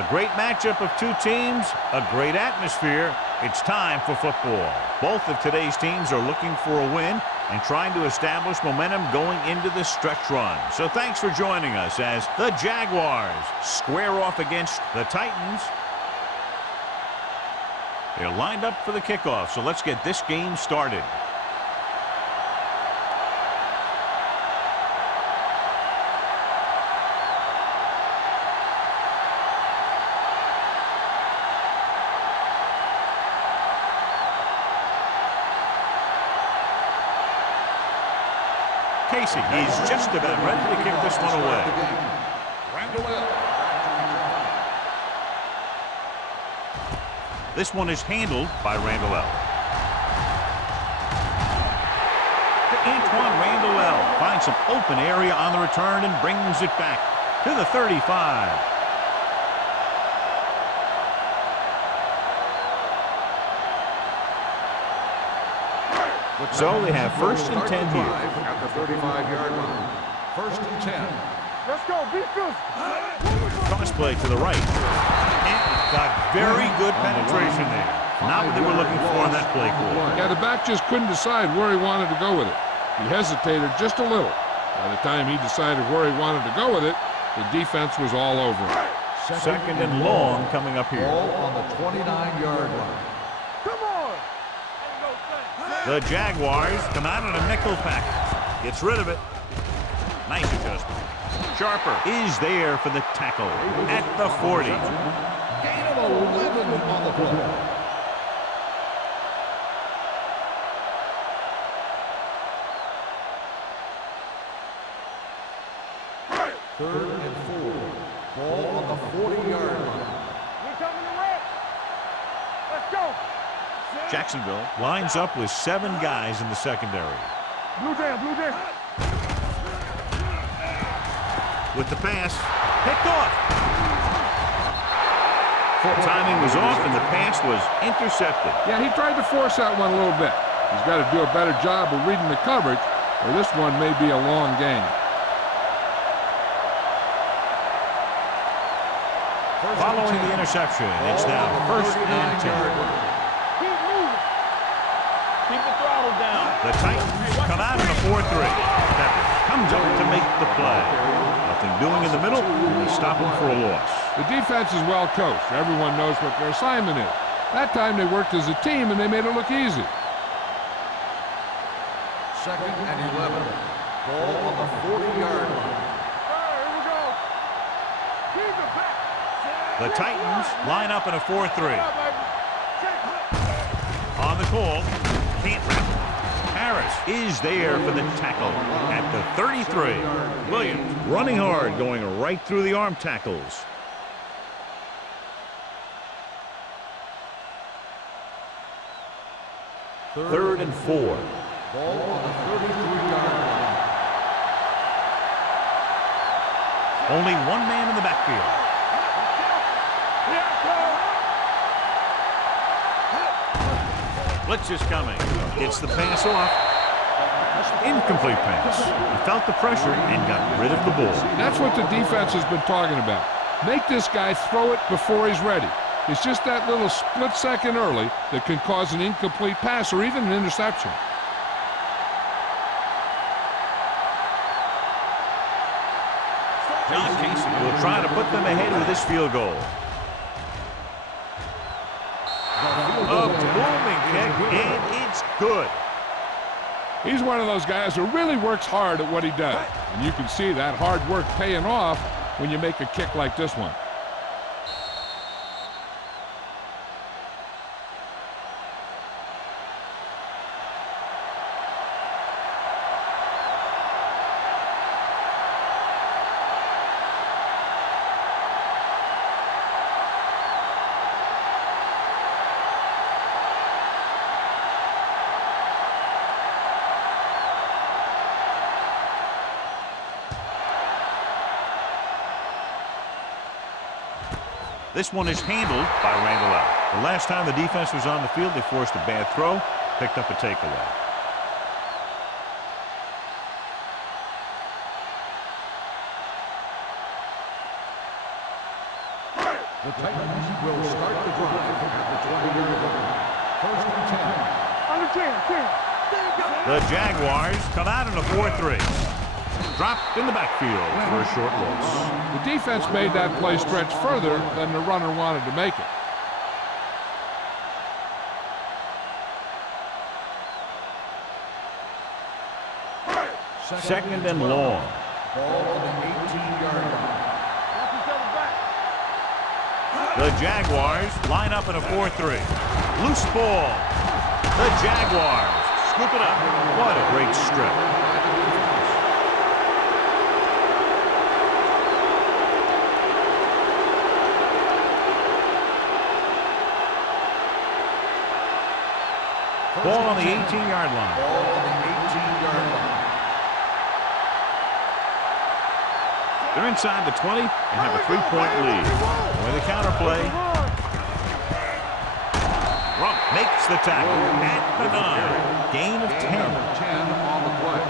A great matchup of two teams, a great atmosphere. It's time for football. Both of today's teams are looking for a win and trying to establish momentum going into the stretch run. So thanks for joining us as the Jaguars square off against the Titans. They're lined up for the kickoff, so let's get this game started. Casey, he's just about ready to kick this one away. This one is handled by Randall L. Antoine Randall L. finds some open area on the return and brings it back to the 35. So they have 1st and 10 here. At the 35-yard line. 1st and 10. Let's go, beat this. Cross play to the right. And got very good penetration there. Not what they were looking for on that play call. Yeah, the back just couldn't decide where he wanted to go with it. He hesitated just a little. By the time he decided where he wanted to go with it, the defense was all over him. Second and long coming up here. Ball on the 29-yard line. Come on. The Jaguars come out in a nickel package. Gets rid of it. Nice adjustment. Sharper is there for the tackle at the 40. Gain of 11 on the play. Third and 4. Ball on the 40-yard line. We coming to wreck. Let's go. Jacksonville lines up with 7 guys in the secondary. Blue jam, blue jam. With the pass, picked off. Timing was off and the pass was intercepted. Yeah, he tried to force that one a little bit. He's got to do a better job of reading the coverage, or this one may be a long game. Following the interception, it's now 1st and 10. Keep moving. Keep the throttle down. The Titans come out in a 4-3. Pepper comes up to make the play. Nothing doing in the middle, and they stop him for a loss. The defense is well coached. Everyone knows what their assignment is. That time they worked as a team and they made it look easy. 2nd and 11. Ball on the 40-yard line. Here we go. Keep it back. The Titans line up in a 4-3. On the call, can't wrap it. Harris is there for the tackle at the 33. Williams running hard, going right through the arm tackles. Third and 4. Ball on the 33-yard line. Only one man in the backfield. Blitz is coming. Gets the pass off. Incomplete pass. He felt the pressure and got rid of the ball. That's what the defense has been talking about. Make this guy throw it before he's ready. It's just that little split second early that can cause an incomplete pass or even an interception. John Casey will try to put them ahead with this field goal. A booming kick, and it's good. He's one of those guys who really works hard at what he does. And you can see that hard work paying off when you make a kick like this one. This one is handled by Randall L. The last time the defense was on the field, they forced a bad throw, picked up a takeaway. The Titans will start the drive at the 20-yard line. First and 10. Under 10. The Jaguars come out in a 4-3. Dropped in the backfield for a short loss. The defense made that play stretch further than the runner wanted to make it. Second and long. Ball on the 18-yard line. The Jaguars line up in a 4-3. Loose ball. The Jaguars scoop it up. What a great strip. Ball on the 18-yard line. Ball on the 18-yard line. They're inside the 20 and have a 3-point lead. With a counter play. Rump makes the tackle at the 9. Gain of 10. 10 on the play.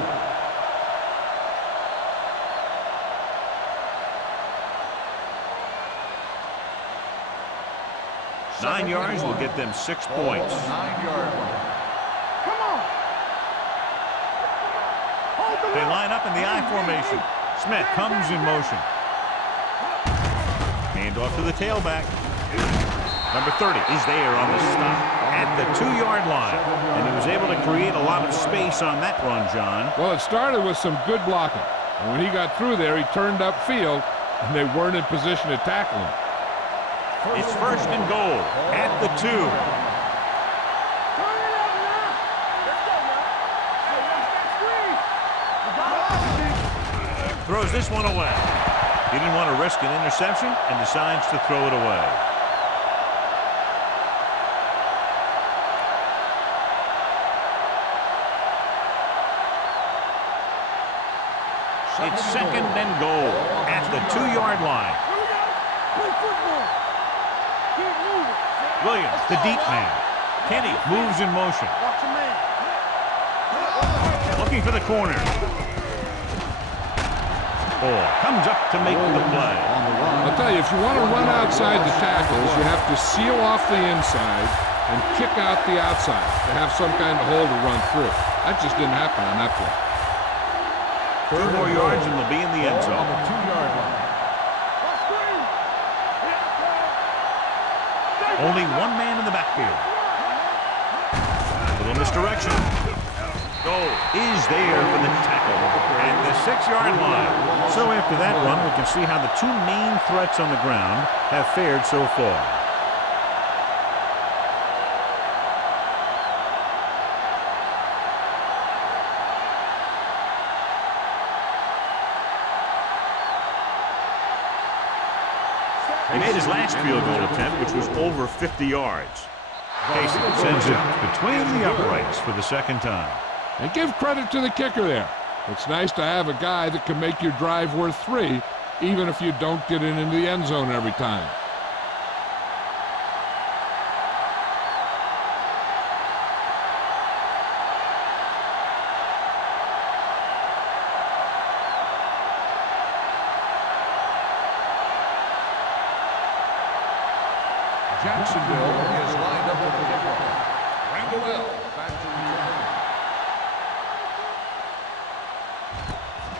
Nine yards will get them 6 points. 9-yard line. Come on. They line up in the I formation. Smith comes in motion. Hand off to the tailback. Number 30 is there on the stop at the 2-yard line. And he was able to create a lot of space on that run, John. Well, it started with some good blocking. And when he got through there, he turned upfield, and they weren't in position to tackle him. It's first and goal at the 2. Throws this one away. He didn't want to risk an interception and decides to throw it away. It's second and goal at the 2-yard line. Williams, the deep man. Kenny moves in motion. Looking for the corner. Comes up to make the play. I'll tell you, if you want to run outside the tackles, you have to seal off the inside and kick out the outside to have some kind of hole to run through. That just didn't happen on that play. 2 more yards and they'll be in the end zone. On the 2-yard line. Only one man in the backfield. Little misdirection. Goal is there for the tackle at the 6-yard line. So after that run, we can see how the 2 main threats on the ground have fared so far. He made his last field goal attempt, which was over 50 yards. Casey sends it between the uprights for the second time. And give credit to the kicker there. It's nice to have a guy that can make your drive worth 3, even if you don't get it into the end zone every time. Jacksonville is lined up for the kickoff. Randall back to return.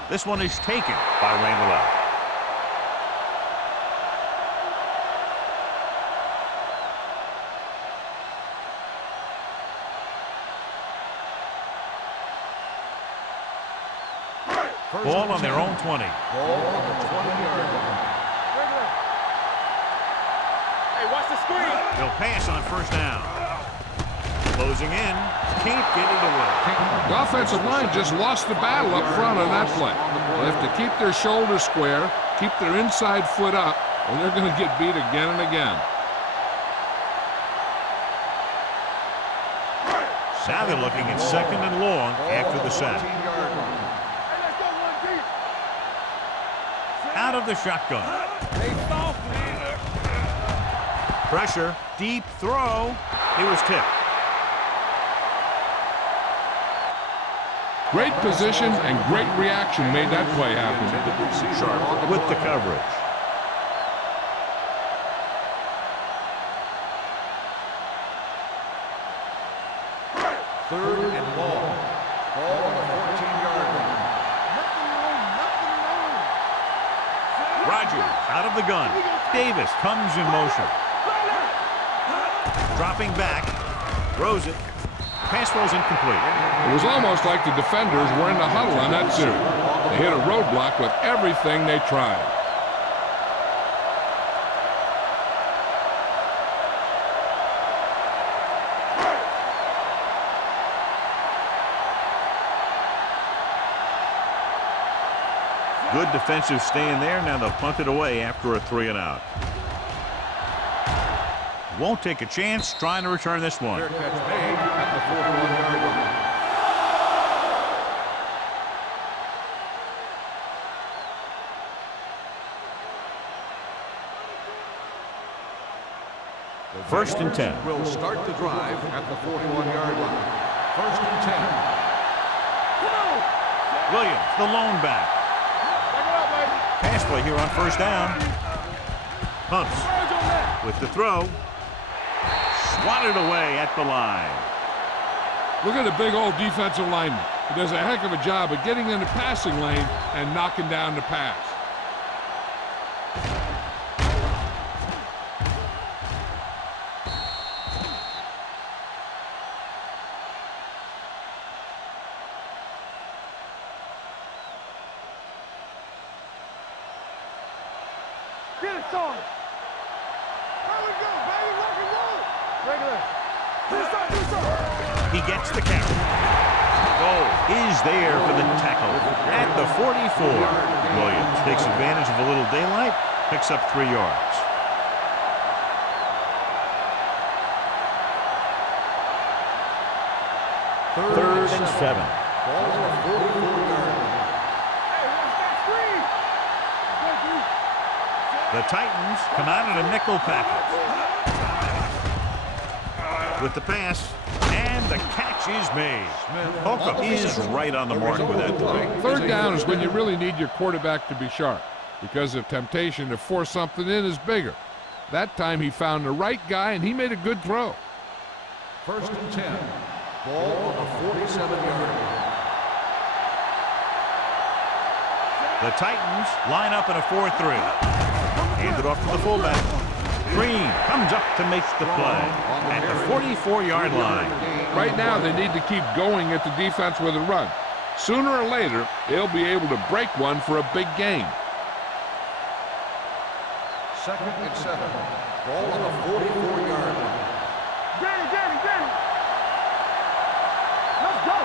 This one is taken by Randall. Ball on their own 20. Ball on the 20-yard line. Watch the screen. They'll pass on first down. Closing in. Can't get it away. The offensive line just lost the battle up front on that play. They have to keep their shoulders square, keep their inside foot up, or they're going to get beat again and again. Now they're looking at second and long after the sack. Out of the shotgun. Pressure, deep throw. He was tipped. Great position and great reaction made that play happen. Sharp with the coverage. Andrews out of the gun. Davis comes in motion. Dropping back. Throws it. Pass falls incomplete. It was almost like the defenders were in the huddle on that series. They hit a roadblock with everything they tried. Good defensive stand there. Now they'll punt it away after a 3-and-out. Won't take a chance trying to return this one. Fair catch made at the 41-yard line. First and 10. Will start the drive at the 41-yard line. First and 10. Williams, the lone back. Pass play here on first down. Pumps with the throw. Swatted away at the line. Look at the big old defensive lineman. He does a heck of a job of getting in the passing lane and knocking down the pass. Get it, son. There we go, baby. Rock and roll. Regular. He gets the carry. Goal is there for the tackle at the 44. Williams takes advantage of a little daylight, picks up 3 yards. Third and 7. Ball on the 44-yard line. Hey, watch that screen. Thank you. The Titans come out in a nickel package. With the pass, and the catch is made. Holcomb is right on the mark with that throw. Third down is when you really need your quarterback to be sharp because the temptation to force something in is bigger. That time he found the right guy and he made a good throw. First and 10. Ball on the 47-yard line. The Titans line up in a 4-3. Hand it off to the fullback. Green comes up to make the play at the 44-yard line. Right now they need to keep going at the defense with a run. Sooner or later, they'll be able to break one for a big gain. Second and 7. Ball on the 44-yard line. Danny. Let's go.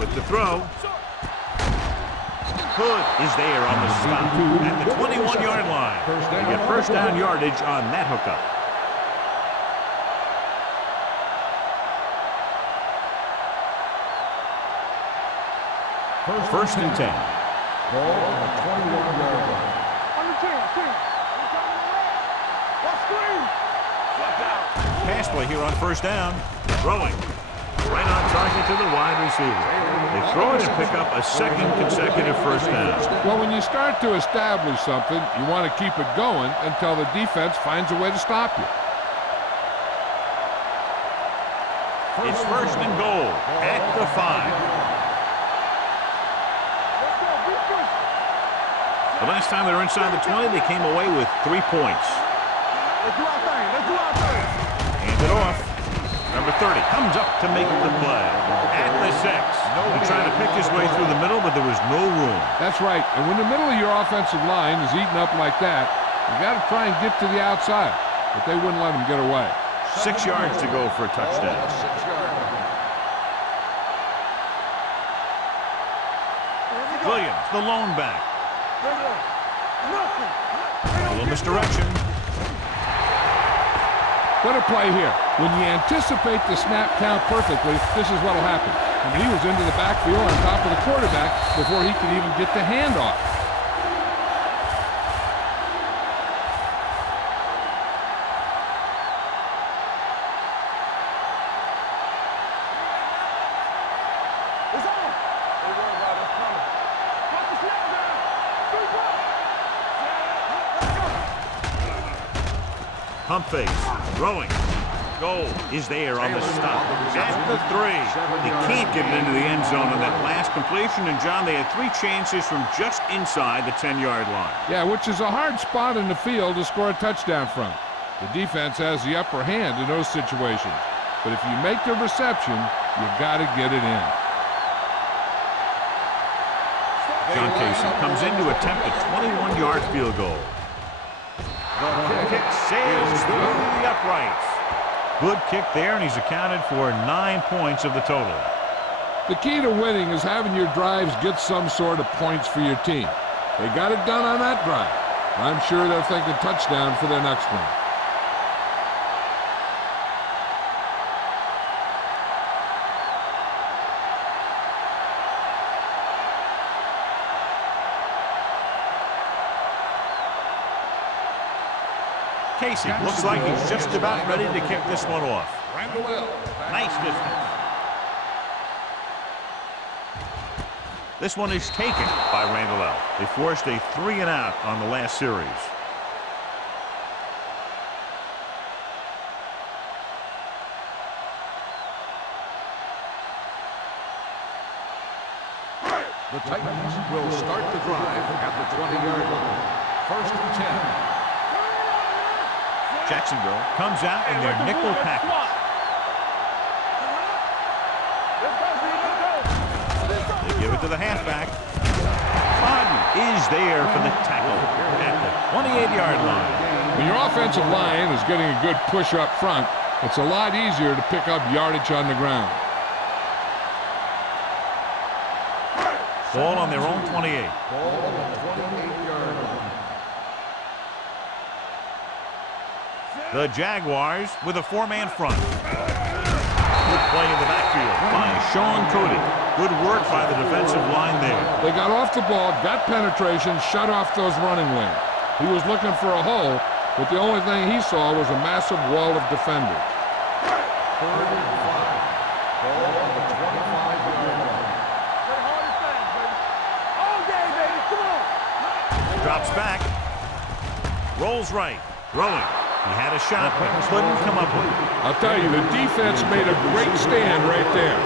With the throw. Hood is there on the stop at the 21-yard line. They get first down yardage on that hookup. First and 10. Ball on the 21-yard line. On the 10. Watch screen. Pass play here on first down. Throwing. Right on target to the wide receiver. They throw it and pick up a second consecutive first down. Well, when you start to establish something, you want to keep it going until the defense finds a way to stop you. It's first and goal at the 5. Let's go. Defense. The last time they were inside the 20, they came away with 3 points. Let's do our thing. Hand it off. Number 30 comes up to make the play at the 6. He tried to pick his way through the middle, but there was no room. That's right. And when the middle of your offensive line is eaten up like that, you got to try and get to the outside. But they wouldn't let him get away. 6 yards to go for a touchdown. 6-yard line. Williams, the lone back. A little misdirection. What a play here. When you anticipate the snap count perfectly, this is what will happen. And he was into the backfield on top of the quarterback before he could even get the handoff. It's on. Don't worry about it. It's coming. Put the snap down. 3 points. Pump fake. Throwing. Goal is there on the stop at the 3. They can't get it into the end zone on that last completion. And, John, they had 3 chances from just inside the 10-yard line. Yeah, which is a hard spot in the field to score a touchdown from. The defense has the upper hand in those situations. But if you make the reception, you got to get it in. John Casey comes in to attempt a 21-yard field goal. The kick sails through the uprights. Good kick there, and he's accounted for 9 points of the total. The key to winning is having your drives get some sort of points for your team. They got it done on that drive. I'm sure they're thinking touchdown for their next one. Casey looks like he's just about ready to kick this one off. Nice distance. This one is taken by Randall. They forced a 3-and-out on the last series. The Titans will start the drive at the 20-yard line. 1st and 10. Jacksonville comes out in their nickel package. They give it to the halfback. Bodden is there for the tackle at the 28-yard line. When your offensive line is getting a good push up front, it's a lot easier to pick up yardage on the ground. Ball on their own 28. Ball on the 28-yard line. The Jaguars with a 4-man front. Good play in the backfield by Sean Cody. Good work by the defensive line there. They got off the ball, got penetration, shut off those running lanes. He was looking for a hole, but the only thing he saw was a massive wall of defenders. 3rd and 5. Ball on the 25-yard line. All day, baby. Come on. Drops back. Rolls right. Throwing. He had a shot, but couldn't come up with it. I'll tell you, the defense made a great stand right there.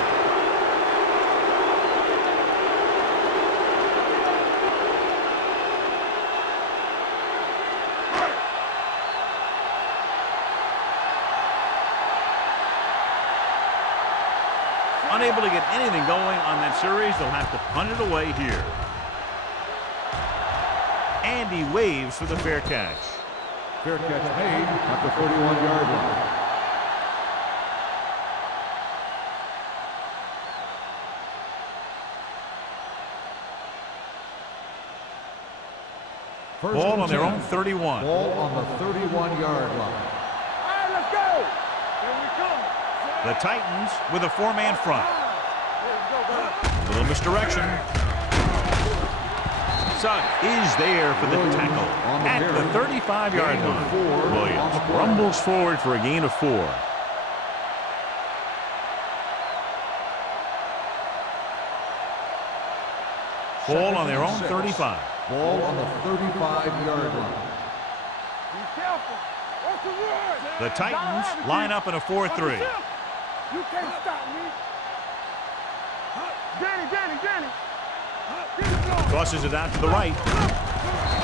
Unable to get anything going on that series, they'll have to punt it away here. And he waves for the fair catch. Fair catch made at the 41-yard line. Ball on their own 31. Ball on the 31-yard line. All right, let's go. Here we come. The Titans with a 4-man front. Let's go, baby. Little misdirection. Suggs is there for the tackle at the 35-yard line. Williams rumbles forward for a gain of 4. Ball on their own 35. Ball on the 35-yard line. Be careful. What's the word? The Titans line up in a 4-3. You can't stop me. Danny. Tosses it out to the right.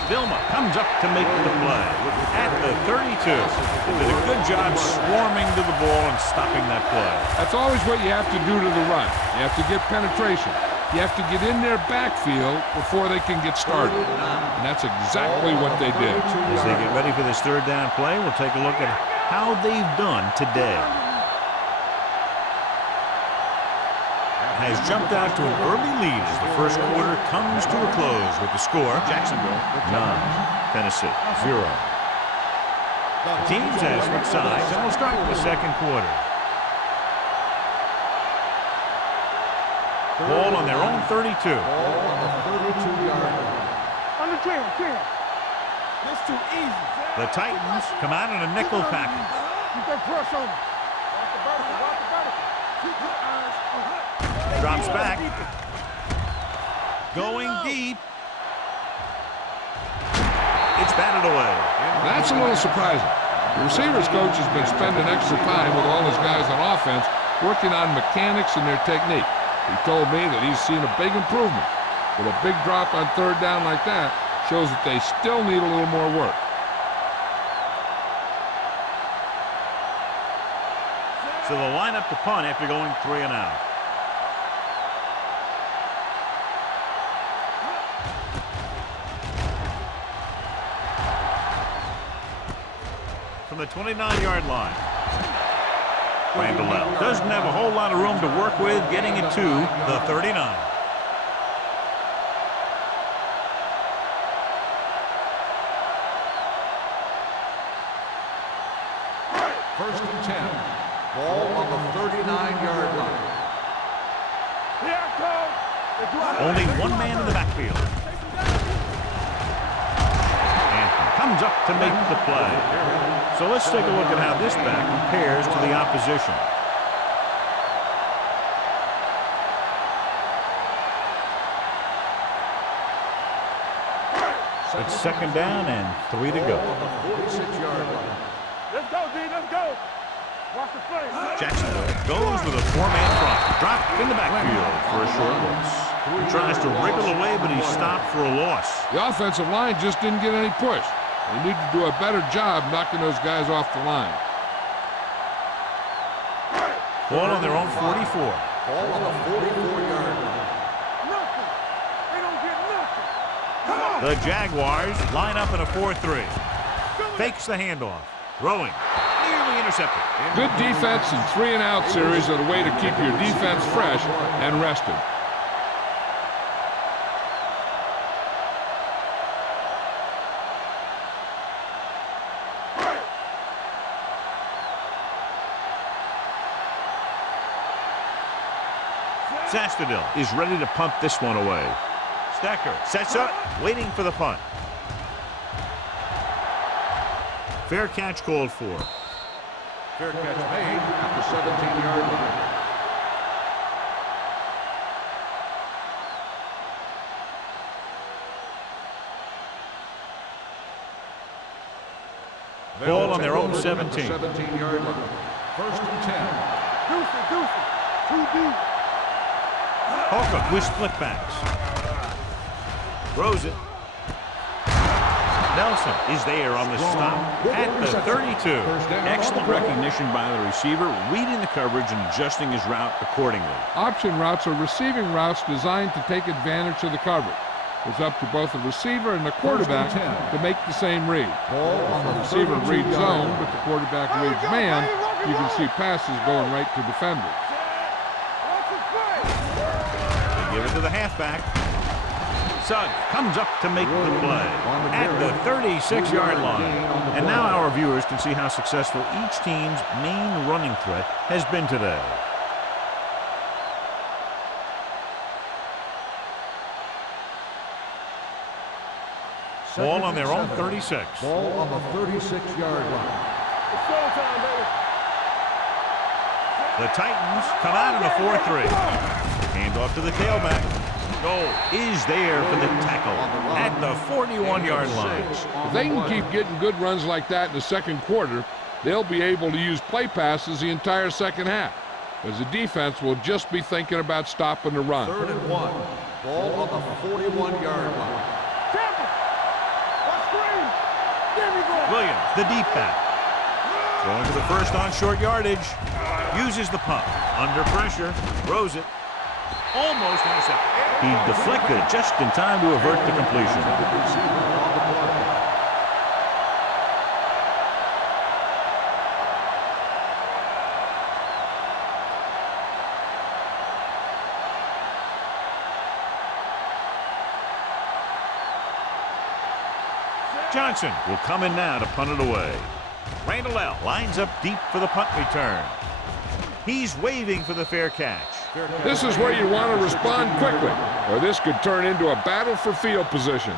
Vilma comes up to make the play at the 32. They did a good job swarming to the ball and stopping that play. That's always what you have to do to the run. You have to get penetration. You have to get in their backfield before they can get started. And that's exactly what they did. As they get ready for this 3rd down play, we'll take a look at how they've done today. Has jumped out to an early lead as the first quarter comes to a close with the score: Jacksonville 9, Tennessee 0. The teams have switched sides, and we'll start with the second quarter. Ball on their own 32. Ball on the 32-yard line. Under 10. That's too easy. The Titans come out in a nickel package. Keep that press on me. Watch the vertical. Keep your eyes on it. Drops back. Going deep. It's batted away. That's a little surprising. The receivers coach has been spending extra time with all his guys on offense working on mechanics and their technique. He told me that he's seen a big improvement, but a big drop on third down like that shows that they still need a little more work. So they'll line up to punt after going 3 and out. From the 29-yard line. Randall doesn't have a whole lot of room to work with, getting it to the 39. First and 10. Ball on the 39-yard line. Here it comes. Only one man in the backfield. And comes up to make the play. So let's take a look at how this back compares to the opposition. It's second down and 3 to go. On the 46-yard line. Let's go, D. Let's go. Watch the play. Jacksonville goes with a 4-man front. Drop in the backfield for a short loss. He tries to wriggle away, but he's stopped for a loss. The offensive line just didn't get any push. They need to do a better job knocking those guys off the line. Ball on their own 44. Ball on the 44-yard line. Nothing. They don't get nothing. Come on. The Jaguars line up in a 4-3. Fakes the handoff. Throwing. Nearly intercepted. Good defense and 3-and-out series are the way to keep your defense fresh and rested. Sastadil is ready to punt this one away. Stecker sets up, waiting for the punt. Fair catch called for. Fair catch made at the 17-yard line. Ball on their own 17. 17-yard line. First and 10. Deuce. Too deep. Holcomb with split backs. Throws it. Nelson is there on the stop at the 32. Excellent recognition by the receiver, reading the coverage and adjusting his route accordingly. Option routes are receiving routes designed to take advantage of the coverage. It's up to both the receiver and the quarterback to make the same read. If the receiver reads zone, but the quarterback reads man, you can see passes going right to defenders. They give it to the halfback. Suggs comes up to make the play at the 36-yard line. And now our viewers can see how successful each team's main running threat has been today. Ball on their own 36. Ball on the 36-yard line. It's showtime, baby. The Titans come out in a 4-3. Hand off to the tailback. Goal is there for the tackle at the 41-yard line. If they can keep getting good runs like that in the second quarter, they'll be able to use play passes the entire second half, as the defense will just be thinking about stopping the run. 3rd and 1. Ball on the 41-yard line. Tampa. What screen? Give me ball. Williams, the deep back. Going to the first on short yardage. Uses the pump. Under pressure. Throws it. Almost intercepted. He deflected it just in time to avert the completion. Johnson will come in now to punt it away. Randall lines up deep for the punt return. He's waving for the fair catch. This is where you want to respond quickly, or this could turn into a battle for field position.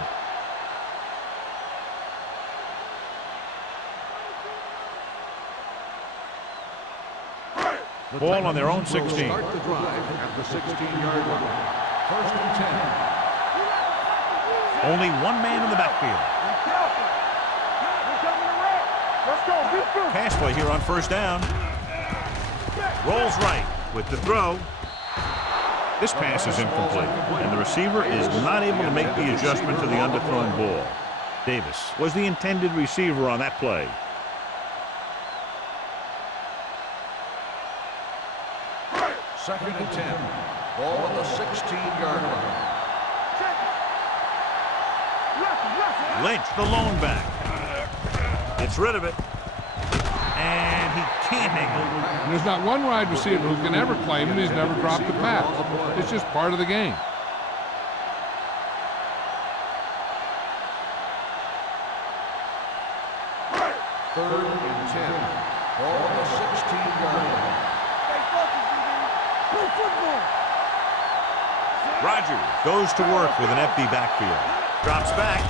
Ball on their own 16. Start the drive at the 16-yard line. 1st and 10. Only one man in the backfield. Let's go. Be through. Pass play here on first down. Rolls right with the throw. This pass is incomplete, and the receiver is not able to make the adjustment to the underthrown ball. Davis was the intended receiver on that play. Second and 10. Ball on the 16-yard line. Lynch, the lone back. Gets rid of it. And he can't hang on. There's not one wide receiver who can ever claim that he's never dropped a pass. It's just part of the game. Third and 10. Ball on the 16-yard line. Rogers goes to work with an empty backfield. Drops back.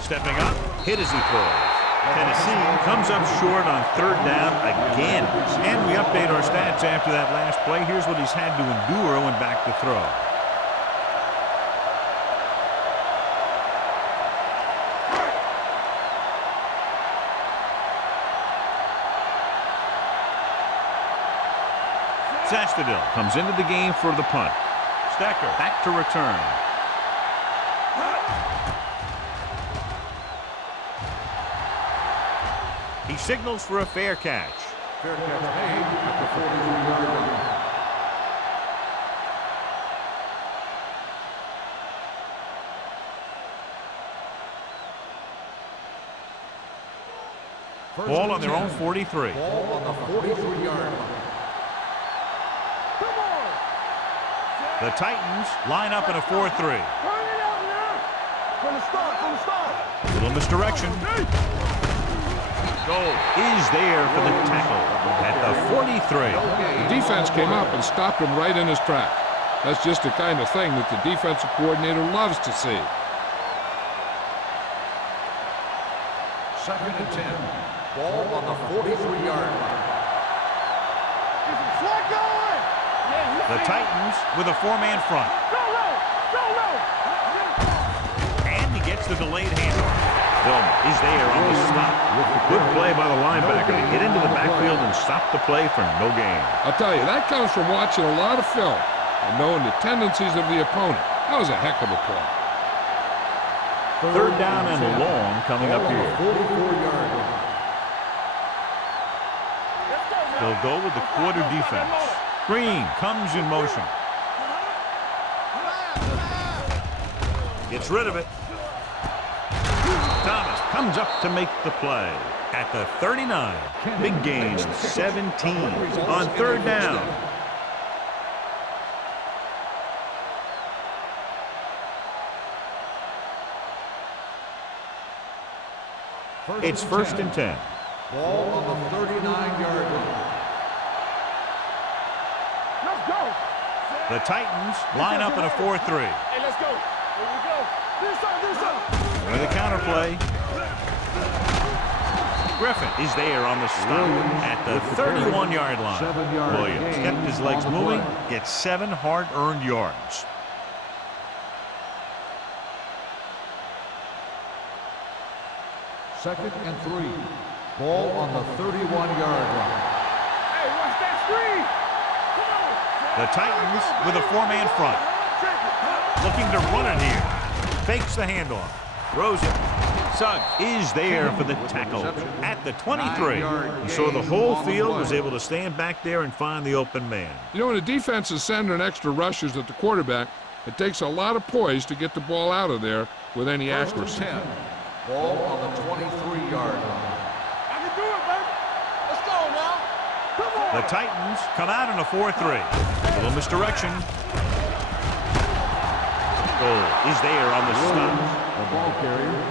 Stepping up. Hit as he throws. Tennessee comes up short on third down again. And we update our stats after that last play. Here's what he's had to endure when back to throw. Zastadil comes into the game for the punt. Stecker back to return. He signals for a fair catch. Fair catch made at the 43-yard line. Ball on their own 43. Ball on the 43-yard line. The Titans line up in a 4-3. Little misdirection. Goal is there for the tackle at the 43. The defense came up and stopped him right in his track. That's just the kind of thing that the defensive coordinator loves to see. Second and 10. Ball on the 43-yard line. The Titans with a four-man front. And he gets the delayed handoff. Tillman is there on the stop. Good play by the linebacker to get into the backfield and stop the play for no gain. I'll tell you, that comes from watching a lot of film and knowing the tendencies of the opponent. That was a heck of a play. Third down and long coming up here. 44-yard line. They'll go with the quarter defense. Green comes in motion. Gets rid of it. Thomas comes up to make the play. At the 39. Big gain, 17 on third down. It's first and 10. Ball on the 39-yard line. The Titans line up in a 4-3. Hey, let's go. Here we go. This up. With a counter play. Griffin is there on the stop at the 31-yard line. Williams kept his legs moving, gets 7 hard-earned yards. Second and 3. Ball on the 31-yard line. Hey, watch that screen. The Titans with a four-man front. Looking to run it here. Fakes the handoff. Throws it. Suggs is there for the tackle at the 23. And so the whole field was able to stand back there and find the open man. You know, when a defense is sending extra rushers at the quarterback, it takes a lot of poise to get the ball out of there with any accuracy. 10. Ball on the 23-yard line. I can do it, baby. Let's go now. Come on. The Titans come out in a 4-3. A little misdirection. Goal is there on the stop.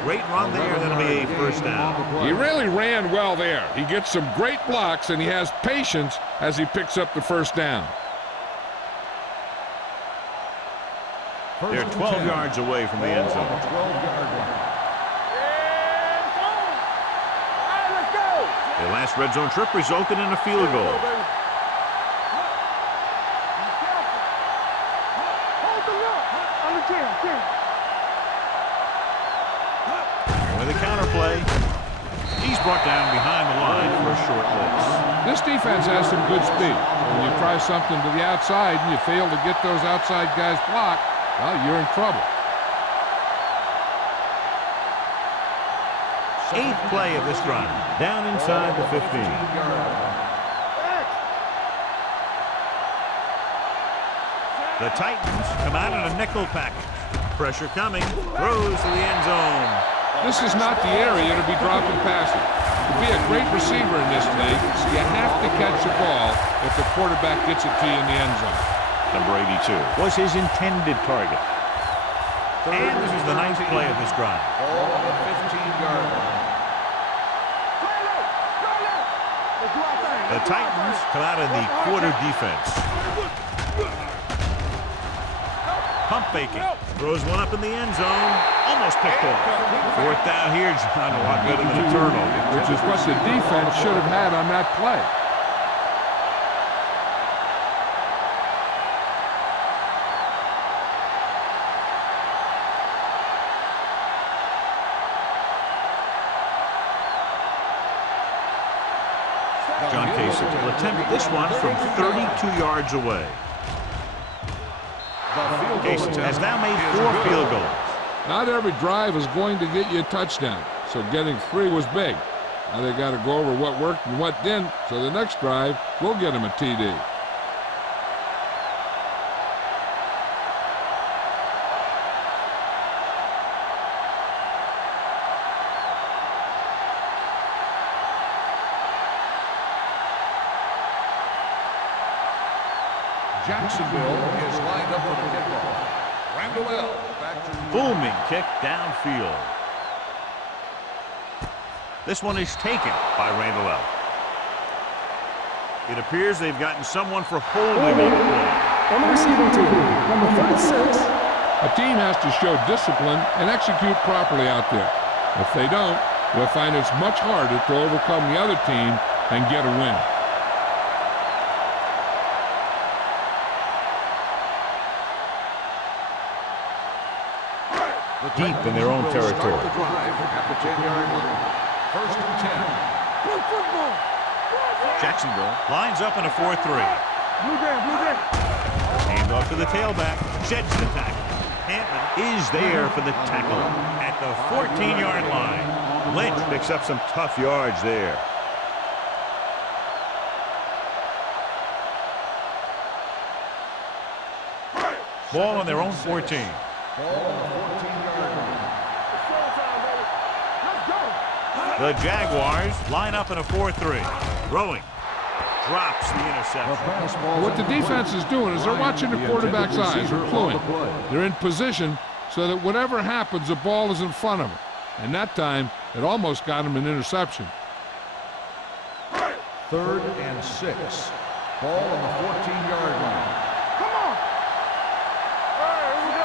Great run there. That'll be a first down. He really ran well there. He gets some great blocks, and he has patience as he picks up the first down. They're 12 yards away from the end zone. 12-yard line. Their last red zone trip resulted in a field goal. With a counter play, he's brought down behind the line for a short blitz. This defense has some good speed. So when you try something to the outside and you fail to get those outside guys blocked, well, you're in trouble. 8th play of this run. Down inside the 15. The Titans come out in a nickel package. Pressure coming. Throws to the end zone. This is not the area to be dropping passes. To be a great receiver in this league, you have to catch the ball if the quarterback gets it to you in the end zone. Number 82 was his intended target. And this is the 9th play of this drive. Ball on the 15-yard line. The Titans come out in the quarter defense. Pump faking. Throws one up in the end zone. Almost picked off. 4th down here, John, a lot better than a turnover. Which is what the defense should have had on that play. John Casey will attempt this one from 32 yards away. Casey has now made 4 field goals. Not every drive is going to get you a touchdown, so getting 3 was big. Now they got to go over what worked and what didn't, so the next drive will get them a TD. Jacksonville is lined up for the kickoff. Randall back to Booming kick downfield. This one is taken by Randall. It appears they've gotten someone for holding on the play. On the receiving team, number 36. A team has to show discipline and execute properly out there. If they don't, they'll find it's much harder to overcome the other team and get a win. Deep in their own territory. Start the drive at the 10-yard line. 1st and 10. Jacksonville lines up in a 4-3. Blue game. Hand off to the tailback. Sheds the tackle. Hampton is there for the tackle at the 14-yard line. Lynch picks up some tough yards there. Ball on their own 14. Ball on the 14-yard line. The Jaguars line up in a 4-3. Throwing. Drops the interception. What the defense is doing is they're watching the quarterback's eyes or cluing. They're in position so that whatever happens, the ball is in front of them. And that time, it almost got him an interception. 3rd and 6. Ball on the 14-yard line.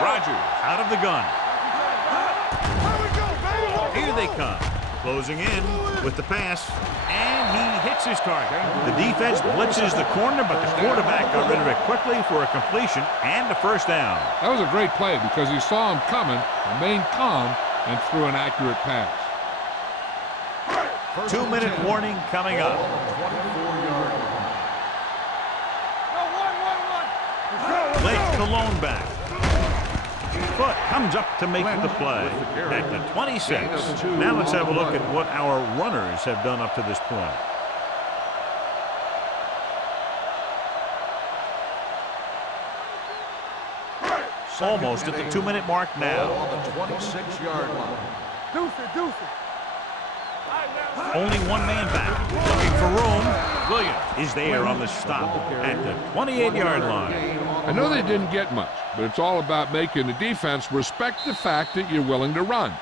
Rodgers out of the gun. Here they come. Closing in with the pass. And he hits his target. The defense blitzes the corner, but the quarterback got rid of it quickly for a completion and a 1st down. That was a great play because he saw him coming, remained calm, and threw an accurate pass. 2-minute warning coming up. 24-yard line. Lynch the lone back. Foot comes up to make the play at the 26. Now let's have a look at what our runners have done up to this point. Almost at the 2-minute mark now. Ball on the 26-yard line. Deuce it. Only one man back. Looking for room. Williams is there on the stop at the 28-yard line. I know they didn't get much, but it's all about making the defense respect the fact that you're willing to run.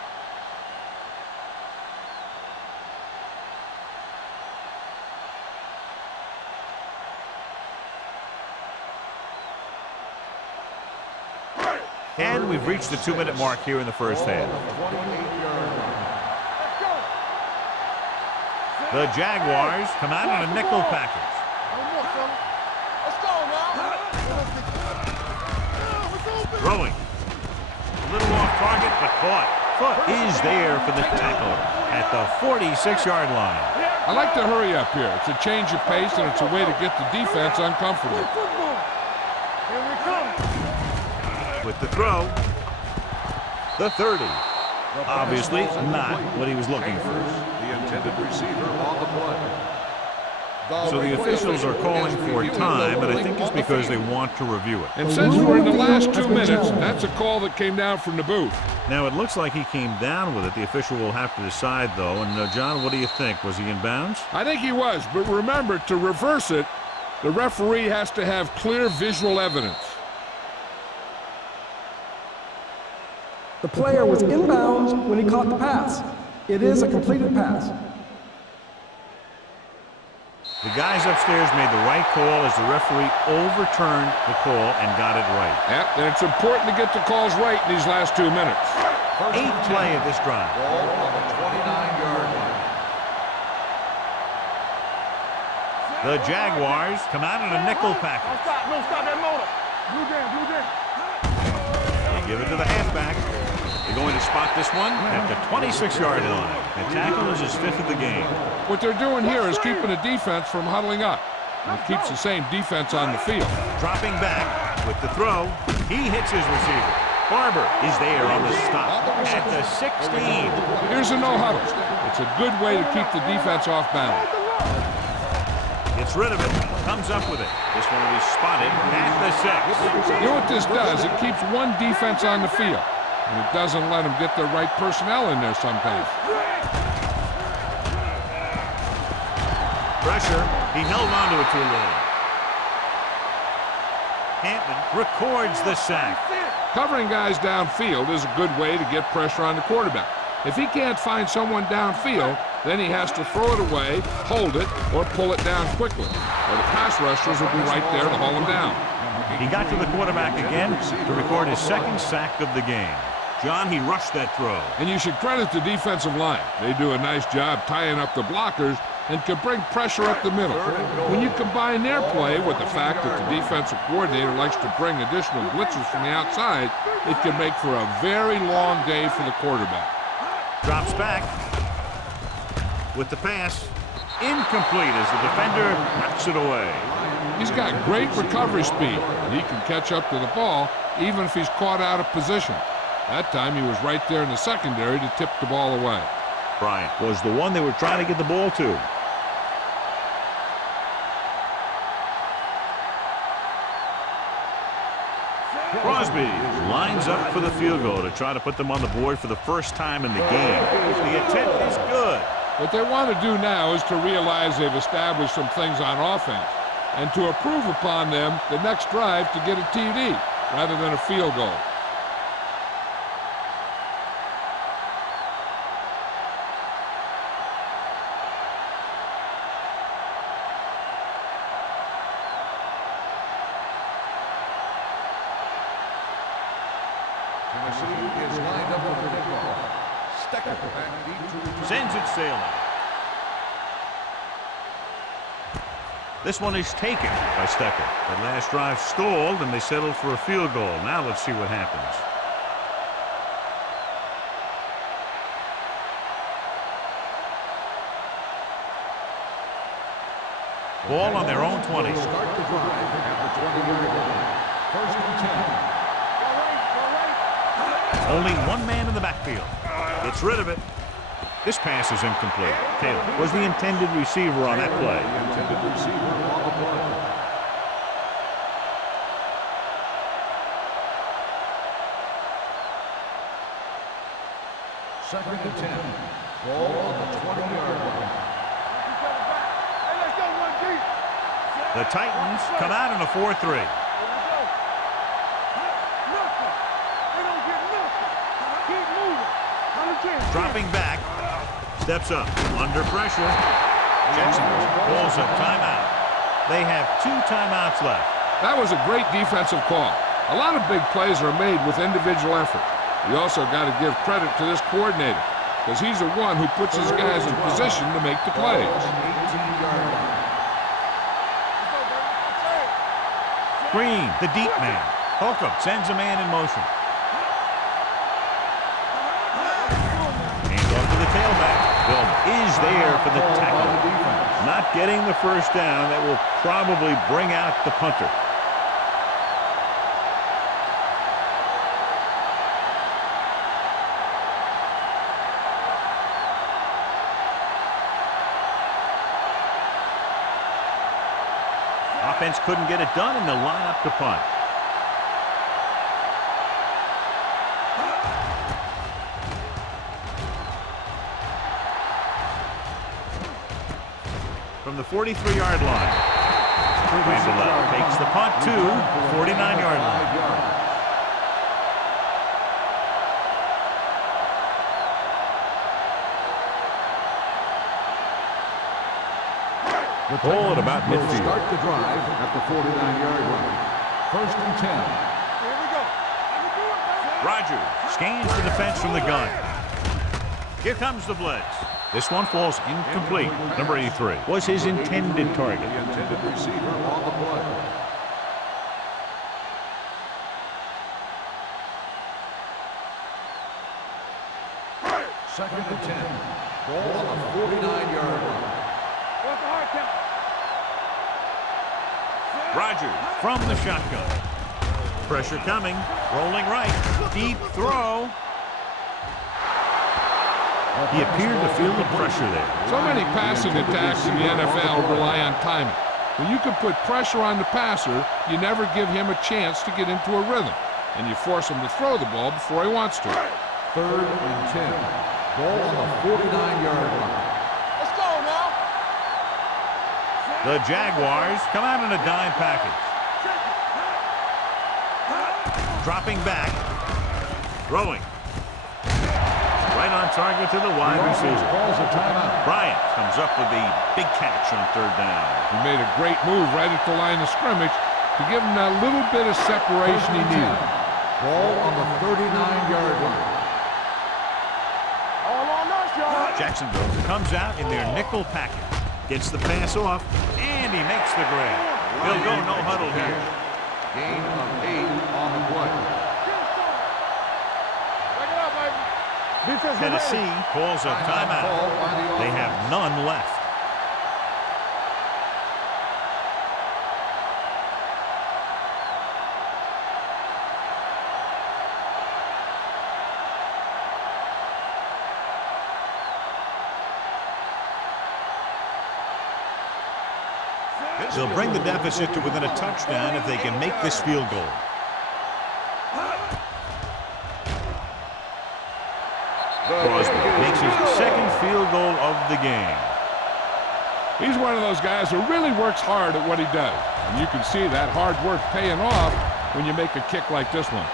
And we've reached the 2-minute mark here in the first half. The Jaguars come out in a nickel package. Throwing. A little off target, but caught. Foot is there for the tackle at the 46-yard line. I like to hurry up here. It's a change of pace, and it's a way to get the defense uncomfortable. Here we come. With the throw. The 30. Obviously not what he was looking for. The intended receiver on the play. So the officials are calling for time, and I think it's because they want to review it. And since we're in the last 2 minutes, that's a call that came down from the booth. Now, it looks like he came down with it. The official will have to decide, though. And, John, what do you think? Was he in bounds? I think he was, but remember, to reverse it, the referee has to have clear visual evidence. The player was inbounds when he caught the pass. It is a completed pass. The guys upstairs made the right call as the referee overturned the call and got it right. Yep, and it's important to get the calls right in these last 2 minutes. 8th play of this drive. Ball on the 29-yard line. The Jaguars come out in a nickel package. No, stop that motor. Blue jam. They give it to the halfback. They're going to spot this one at the 26-yard line. The tackle is his 5th of the game. What they're doing here is keeping the defense from huddling up. And it keeps the same defense on the field. Dropping back with the throw. He hits his receiver. Barber is there on the stop at the 16. Here's a no-huddle. It's a good way to keep the defense off balance. Gets rid of it. Comes up with it. This one will be spotted at the 6. You know what this does? It keeps one defense on the field. And it doesn't let them get the right personnel in there sometimes. Pressure. He held on to it too long. Hampton records the sack. Covering guys downfield is a good way to get pressure on the quarterback. If he can't find someone downfield, then he has to throw it away, hold it, or pull it down quickly. Or the pass rushers will be right there to haul him down. He got to the quarterback again to record his 2nd sack of the game. John, he rushed that throw. And you should credit the defensive line. They do a nice job tying up the blockers and can bring pressure up the middle. When you combine their play with the fact that the defensive coordinator likes to bring additional blitzes from the outside, it can make for a very long day for the quarterback. Drops back with the pass. Incomplete as the defender knocks it away. He's got great recovery speed, and he can catch up to the ball even if he's caught out of position. That time he was right there in the secondary to tip the ball away. Bryant was the one they were trying to get the ball to. Crosby lines up for the field goal to try to put them on the board for the first time in the game. The attempt is good. What they want to do now is to realize they've established some things on offense and to improve upon them the next drive to get a TD rather than a field goal. Is lined up with the kickoff. Stecker back deep to Sends it sailing. This one is taken by Stecker. The last drive stalled, and they settled for a field goal. Now let's see what happens. Ball on their own 20. start the drive at the 20-yard line. 1st and 10. Only one man in the backfield. Gets rid of it. This pass is incomplete. Taylor was the intended receiver on that play. The intended receiver on the play. Second and 10. Ball on the 20-yard line. The Titans come out in a 4-3. Dropping back, steps up, under pressure. Jacksonville calls a timeout. They have 2 timeouts left. That was a great defensive call. A lot of big plays are made with individual effort. You also got to give credit to this coordinator because he's the one who puts his guys in position to make the plays. 18-yard line. Green, the deep man. Holcomb sends a man in motion. Tailback. Bill is there for the tackle. Not getting the first down. That will probably bring out the punter. Offense couldn't get it done, and they'll line up to punt. From the 43-yard line, Randall takes the punt to 49-yard line. Ball at about midfield. Start the drive at the 49-yard line. 1st and 10. Here we go. Rogers scans the defense from the gun. Here comes the blitz. This one falls incomplete. Number 83 was his intended target. The intended receiver on the play. Second and 10. Ball on the 49-yard line. What's the hard count? Rogers from the shotgun. Pressure coming. Rolling right. Deep throw. He appeared to feel the pressure there. So many passing attacks in the NFL rely on timing. When you can put pressure on the passer, you never give him a chance to get into a rhythm, and you force him to throw the ball before he wants to. 3rd and 10. Ball on the 49-yard line. Let's go now. The Jaguars come out in a dime package. Dropping back. Throwing. Right on target to the wide receiver. Calls a timeout. Bryant comes up with the big catch on 3rd down. He made a great move right at the line of scrimmage to give him that little bit of separation he needed. Ball on the 39-yard line. All on us, y'all. Jacksonville comes out in their nickel package. Gets the pass off, and he makes the grab. He'll go no huddle here. Gain of 8 on the play. Check it out, baby. Defense Tennessee calls a timeout. They have none left. They'll bring the deficit to within a touchdown if they can make this field goal. Crosby makes his second field goal of the game. He's one of those guys who really works hard at what he does. And you can see that hard work paying off when you make a kick like this one.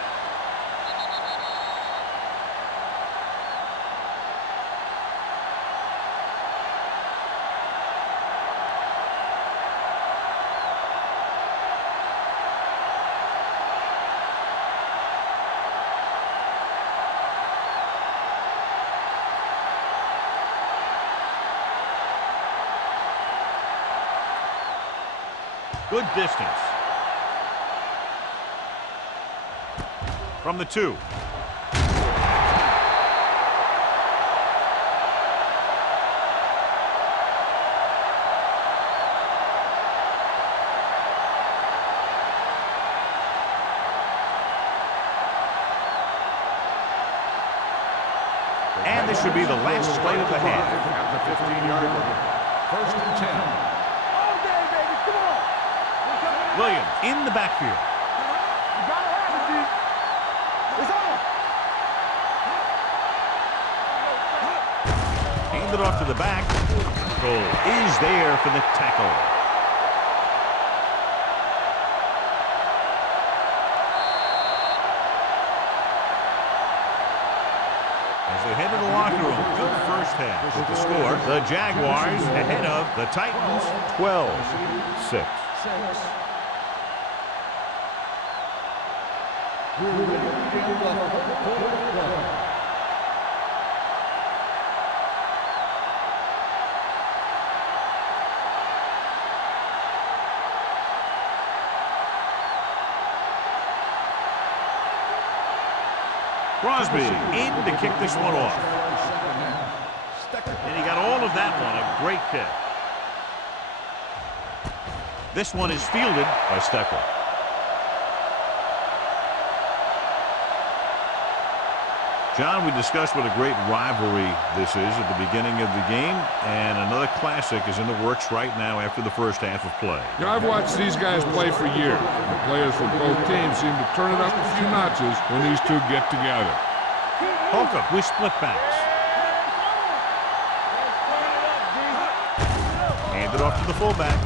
Good distance. From the 2. And this should be the last play of the half. At the 15-yard line. 1st and 10. All day, baby. Come on. Williams in the backfield. You gotta have it, D. It's on. Hand it off to the back. Goal is there for the tackle. As they head to the locker room, good first half. With the score, the Jaguars ahead of the Titans 12-6. We're ready to begin the fourth quarter. Crosby in to kick this one off. And he got all of that one. A Great kick. This one is fielded by Steckel. John, we discussed what a great rivalry this is at the beginning of the game, and another classic is in the works right now after the first half of play. Yeah, I've watched these guys play for years. The players from both teams seem to turn it up a few notches when these two get together. Holcomb with split backs. Hand it off to the fullback.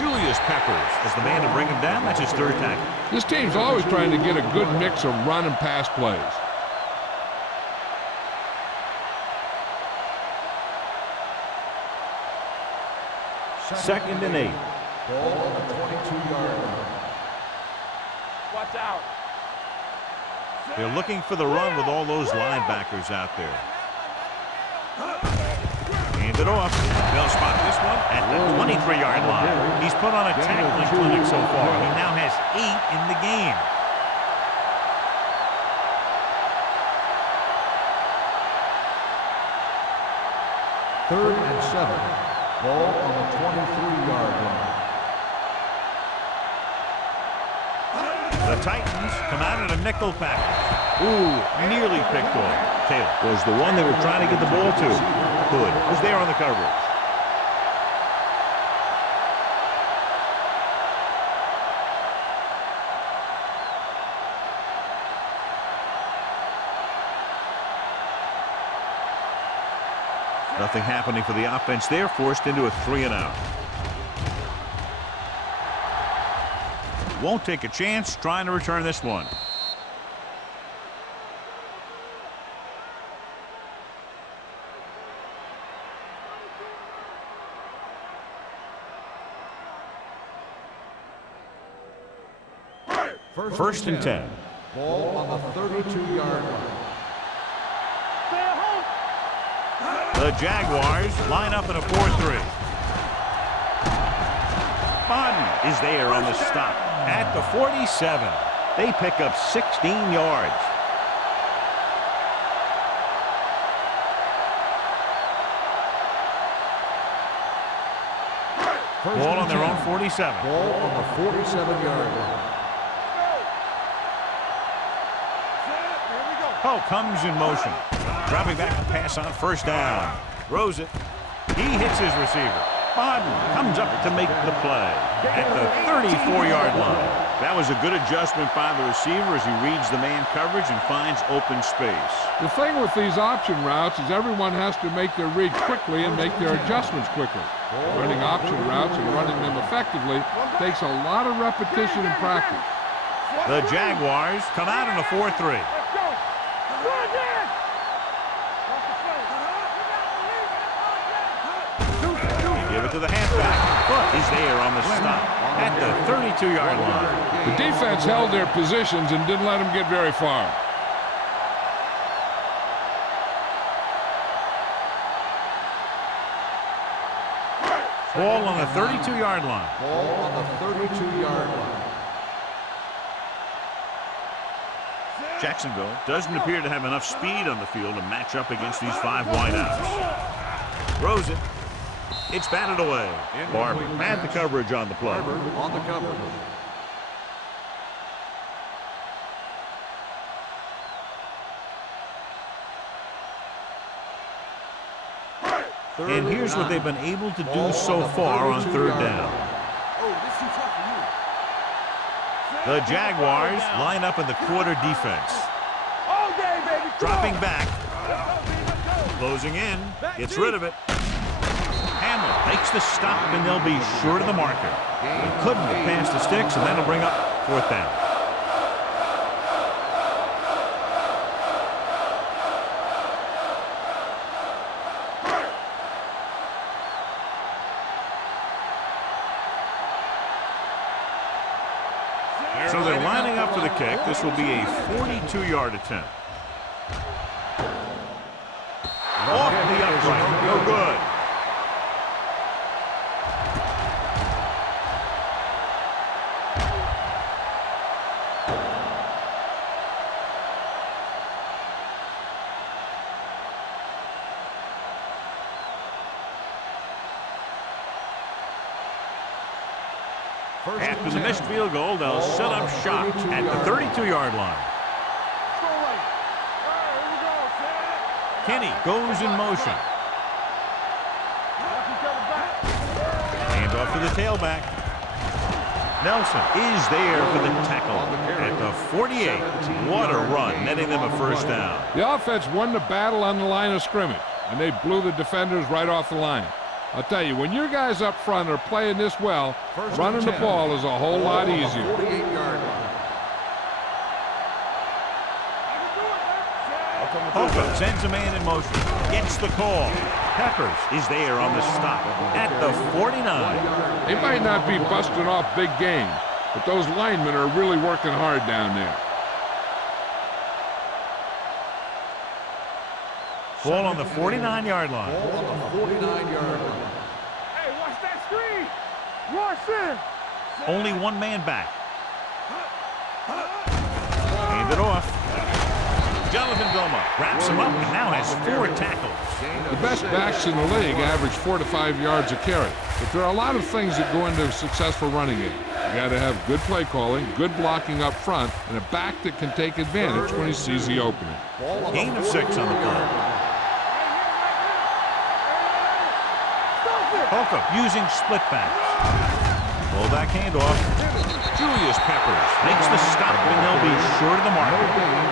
Julius Peppers is the man to bring him down. That's his third tackle. This team's always trying to get a good mix of run and pass plays. Second and 8. Ball on the 22-yard line. Watch out. They're looking for the run with all those linebackers out there. Hand it off. They'll spot this one at the 23-yard line. He's put on a tackling clinic so far. He now has 8 in the game. Third and 7. Ball on the 23-yard line. The Titans come out in a nickel package. Ooh, nearly picked off. Taylor was the one they were trying to get the ball to. Hood was there on the coverage. Nothing happening for the offense there, forced into a 3-and-out. Won't take a chance trying to return this one. First and 10. Ball on the 32-yard line. The Jaguars line up in a 4-3. Bodden is there on the stop at the 47. They pick up 16 yards. Ball on their own 47. Ball on the 47-yard line. Poe comes in motion. Dropping back to pass on first down. Throws it. He hits his receiver. Bodden comes up to make the play at the 34-yard line. That was a good adjustment by the receiver as he reads the man coverage and finds open space. The thing with these option routes is everyone has to make their read quickly and make their adjustments quickly. Running option routes and running them effectively takes a lot of repetition and practice. The Jaguars come out in a 4-3. Give it to the halfback. He's there on the stop at the 32-yard line. The defense held their positions and didn't let them get very far. Ball on the 32-yard line. Ball on the 32-yard line. Jacksonville doesn't appear to have enough speed on the field to match up against these 5 wideouts. Throws it. It's batted away. Barber had the coverage on the play. Barber on the coverage. And here's what they've been able to do so far on third down. The Jaguars line up in the quarter defense. Dropping back. Closing in. Gets rid of it. Hamlin makes the stop, and they'll be short of the marker. They couldn't get past the sticks, and that'll bring up fourth down. So they're lining up for the kick. This will be a 42-yard attempt. Off the upright. No good. After the missed field goal, they'll set up shop at the 32-yard line. Kenny goes in motion. Hand off to the tailback. Nelson is there for the tackle at the 48. What a run, netting them a first down. The offense won the battle on the line of scrimmage, and they blew the defenders right off the line. I'll tell you, when your guys up front are playing this well, running the ball is a whole lot easier. Holcomb sends a man in motion. Gets the call. Peppers is there on the stop at the 49. They might not be busting off big games, but those linemen are really working hard down there. Ball on the 49-yard line. Hey, watch that screen. Rush in. Only one man back. Hand it off. Jonathan Vilma wraps him up and now has 4 tackles. The best backs in the league average 4 to 5 yards a carry, but there are a lot of things that go into a successful running game. You got to have good play calling, good blocking up front, and a back that can take advantage when he sees the opening. Gain of 6 on the play. Holcomb using split backs. Pull back handoff. Julius Peppers makes the stop, and they'll be short of the mark.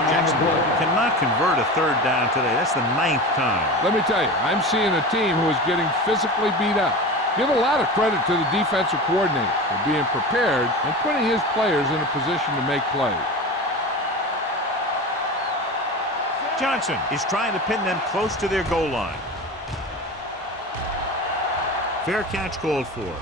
Jacksonville cannot convert a third down today. That's the 9th time. Let me tell you, I'm seeing a team who is getting physically beat up. Give a lot of credit to the defensive coordinator for being prepared and putting his players in a position to make plays. Johnson is trying to pin them close to their goal line. Fair catch called for.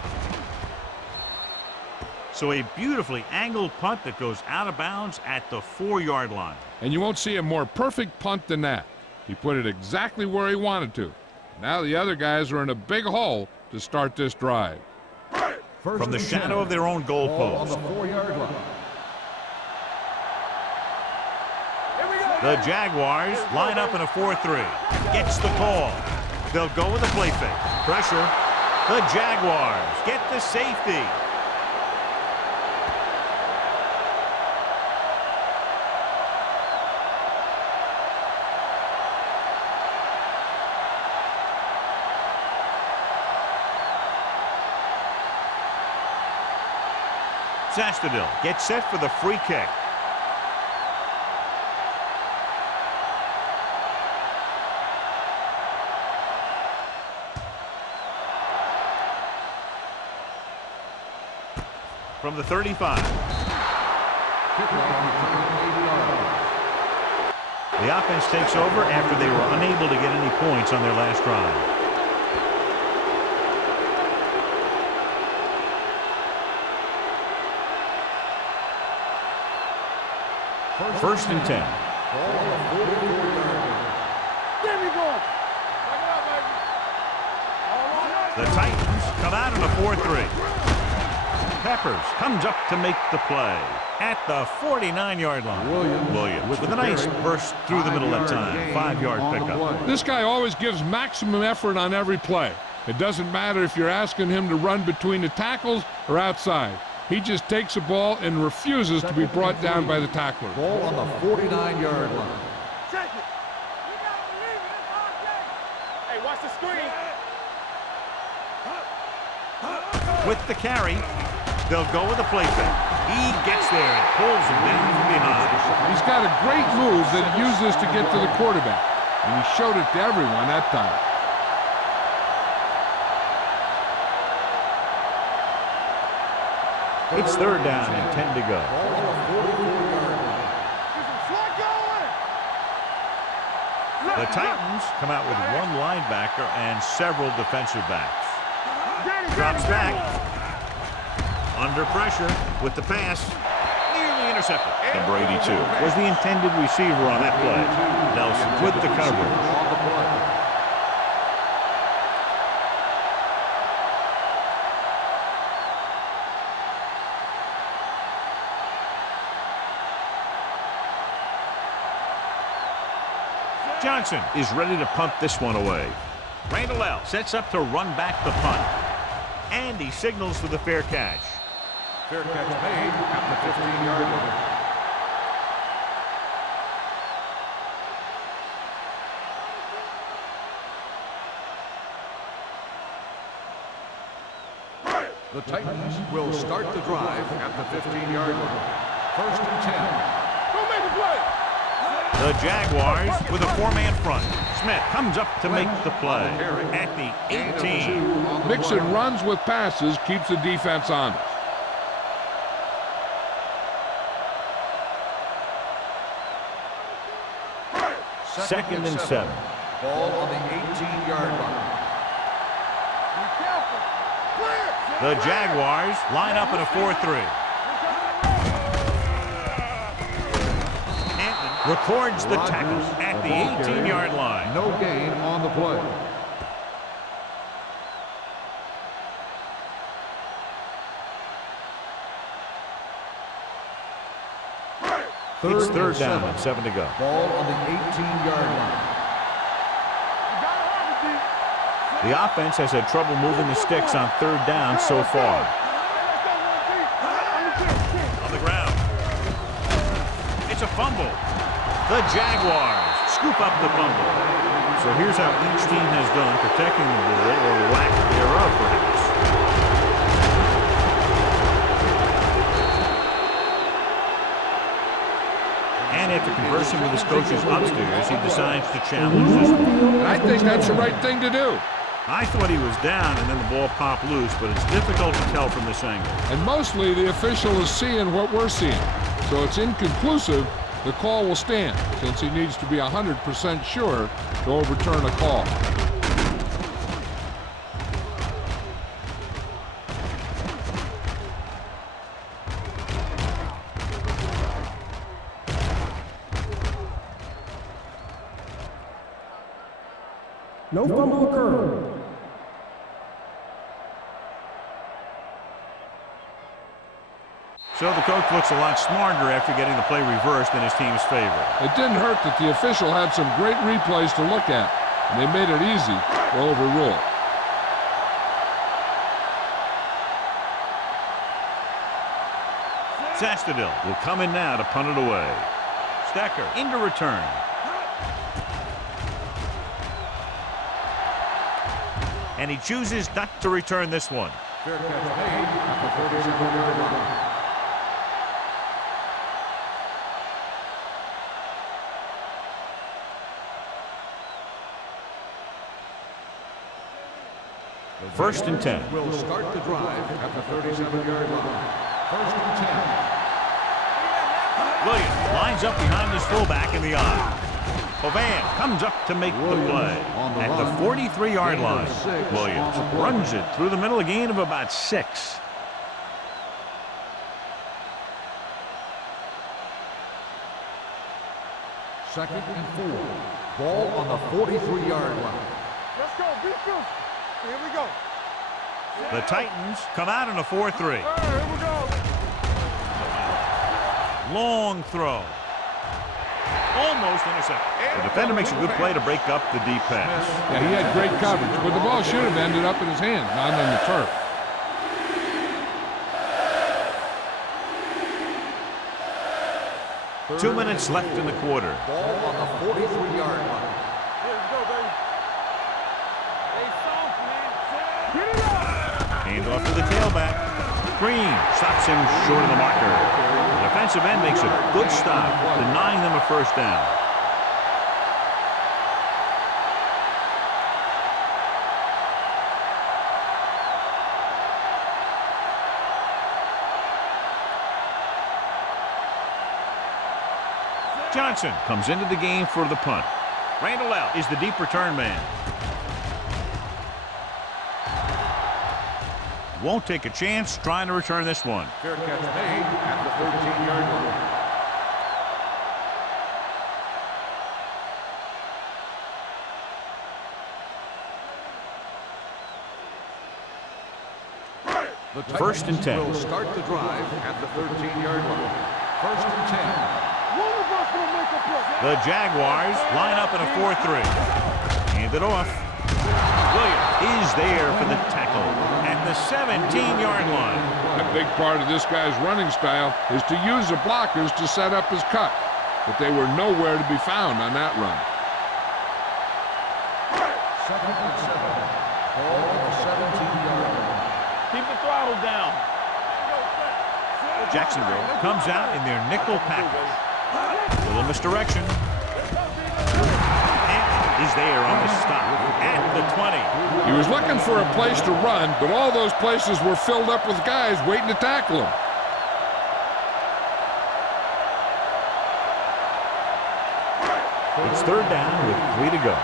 So a beautifully angled punt that goes out of bounds at the 4-yard line. And you won't see a more perfect punt than that. He put it exactly where he wanted to. Now the other guys are in a big hole to start this drive. From the shadow of their own goal post. The Jaguars line up in a 4-3. Gets the call. They'll go with a play fake. Pressure. The Jaguars get the safety. Zastadil gets set for the free kick. From the 35. The offense takes over after they were unable to get any points on their last drive. First and 10. The Titans come out in a 4-3. Peppers comes up to make the play at the 49-yard line. Williams with a nice burst through the middle that time. 5-yard pickup. This guy always gives maximum effort on every play. It doesn't matter if you're asking him to run between the tackles or outside. He just takes the ball and refuses to be brought down by the tackler. Ball on the 49-yard line. Check it. You gotta believe it. It's all day. Hey, watch the screen. With the carry, they'll go with a play fake. He gets there and pulls him down from behind. He's got a great move that he uses to get to the quarterback, and he showed it to everyone that time. It's third down and 10 to go. The Titans come out with one linebacker and several defensive backs. Drops back. Under pressure with the pass. Nearly intercepted. Number 82 was the intended receiver on that play. Nelson with the coverage. Johnson is ready to punt this one away. Randall L. sets up to run back the punt. And he signals for the fair catch. Fair catch made at the 15-yard line. The Titans will start the drive at the 15-yard line. 1st and 10. Go make a play. The Jaguars with a 4-man front. Smith comes up to make the play at the 18. Mixon runs with passes, keeps the defense honest. Second and 7. Ball on the 18-yard line. Be careful. Clear. The Jaguars line up in a 4-3. Hampton records the tackle at the 18-yard line. No gain on the play. It's third down and 7 to go. Ball on the 18-yard line. The offense has had trouble moving the sticks on third down so far. On the ground. It's a fumble. The Jaguars scoop up the fumble. So here's how each team has done protecting the ball, or lack thereof, perhaps. And after conversing with his coaches upstairs, he decides to challenge this one. I think that's the right thing to do. I thought he was down and then the ball popped loose, but it's difficult to tell from this angle. And mostly the official is seeing what we're seeing. So it's inconclusive. The call will stand since he needs to be 100% sure to overturn a call. No fumble occurred. So the coach looks a lot smarter after getting the play reversed in his team's favor. It didn't hurt that the official had some great replays to look at, and they made it easy to overrule. Sastadil will come in now to punt it away. Stecker into return. And he chooses not to return this one. Fair catch made at the 37-yard line. First and 10. Will start the drive at the 37-yard line. 1st and 10. Williams lines up behind his fullback in the eye. Hovan comes up to make the play at the 43-yard line. Williams runs it through the middle, a gain of about 6. Second and 4. Ball on the 43-yard line. Let's go. Be true. Here we go. The Titans come out in a 4-3. Here we go. Long throw. Almost intercepted. The defender makes a good play to break up the deep pass. Yeah, he had great coverage, but the ball should have ended up in his hands, not on the turf. Two minutes left in the quarter. Ball on the 43-yard line. Here we go, baby. Hey, soft, man. Get it up. Hand off to the tailback. Green stops him short of the marker. The defensive end makes a good stop, denying them a first down. Johnson comes into the game for the punt. Randall L. is the deep return man. Won't take a chance trying to return this one. Fair catch made at the 13-yard line. The Titans First and 10. will start the drive at the 13-yard line. 1st and 10. One of us will make a play. The Jaguars line up in a 4-3. Hand it off. Williams is there for the tackle at the 17-yard line. A big part of this guy's running style is to use the blockers to set up his cut, but they were nowhere to be found on that run. 2nd and 7. Ball on the 17-yard line. Keep the throttle down. Jacksonville comes out in their nickel package. Little misdirection. And he's there on the stop at the 20. He was looking for a place to run, but all those places were filled up with guys waiting to tackle him. It's 3rd down with 3 to go.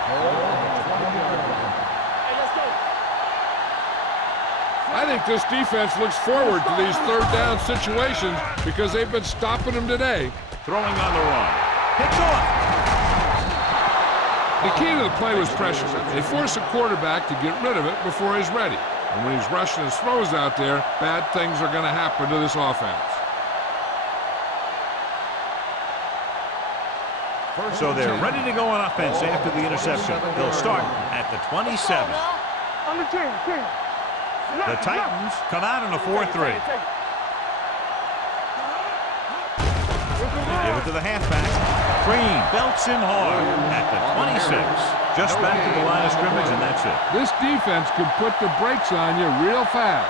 I think this defense looks forward to these 3rd down situations because they've been stopping them today. Throwing on the run. Picked off. The key to the play was pressure. They force the quarterback to get rid of it before he's ready. And when he's rushing his throws out there, bad things are going to happen to this offense. So they're ready to go on offense after the interception. They'll start at the 27. On the 10. The Titans come out in a 4-3. They give it to the halfback. Green belts him hard at the 26. Just back to the line of scrimmage, and that's it. This defense can put the brakes on you real fast.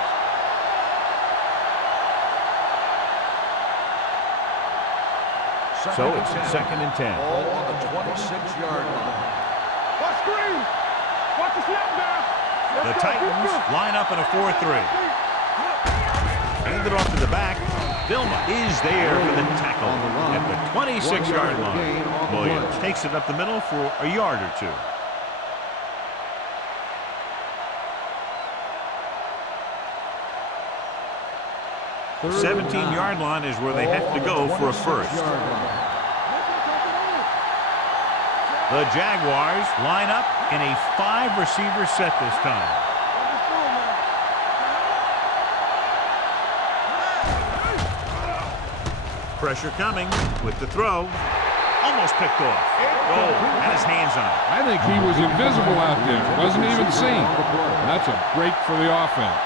So it's 2nd and 10. Ball on the 26-yard line. Watch screen. Watch the snap down. The Titans line up in a 4-3. Hand it off to the back. Vilma is there for the tackle at the 26-yard line. Williams takes it up the middle for a yard or two. The 17-yard line is where they have to go for a first. The Jaguars line up in a 5-receiver set this time. Pressure coming with the throw. Almost picked off. Oh, had his hands on it. I think he was invisible out there. Wasn't even seen. That's a break for the offense.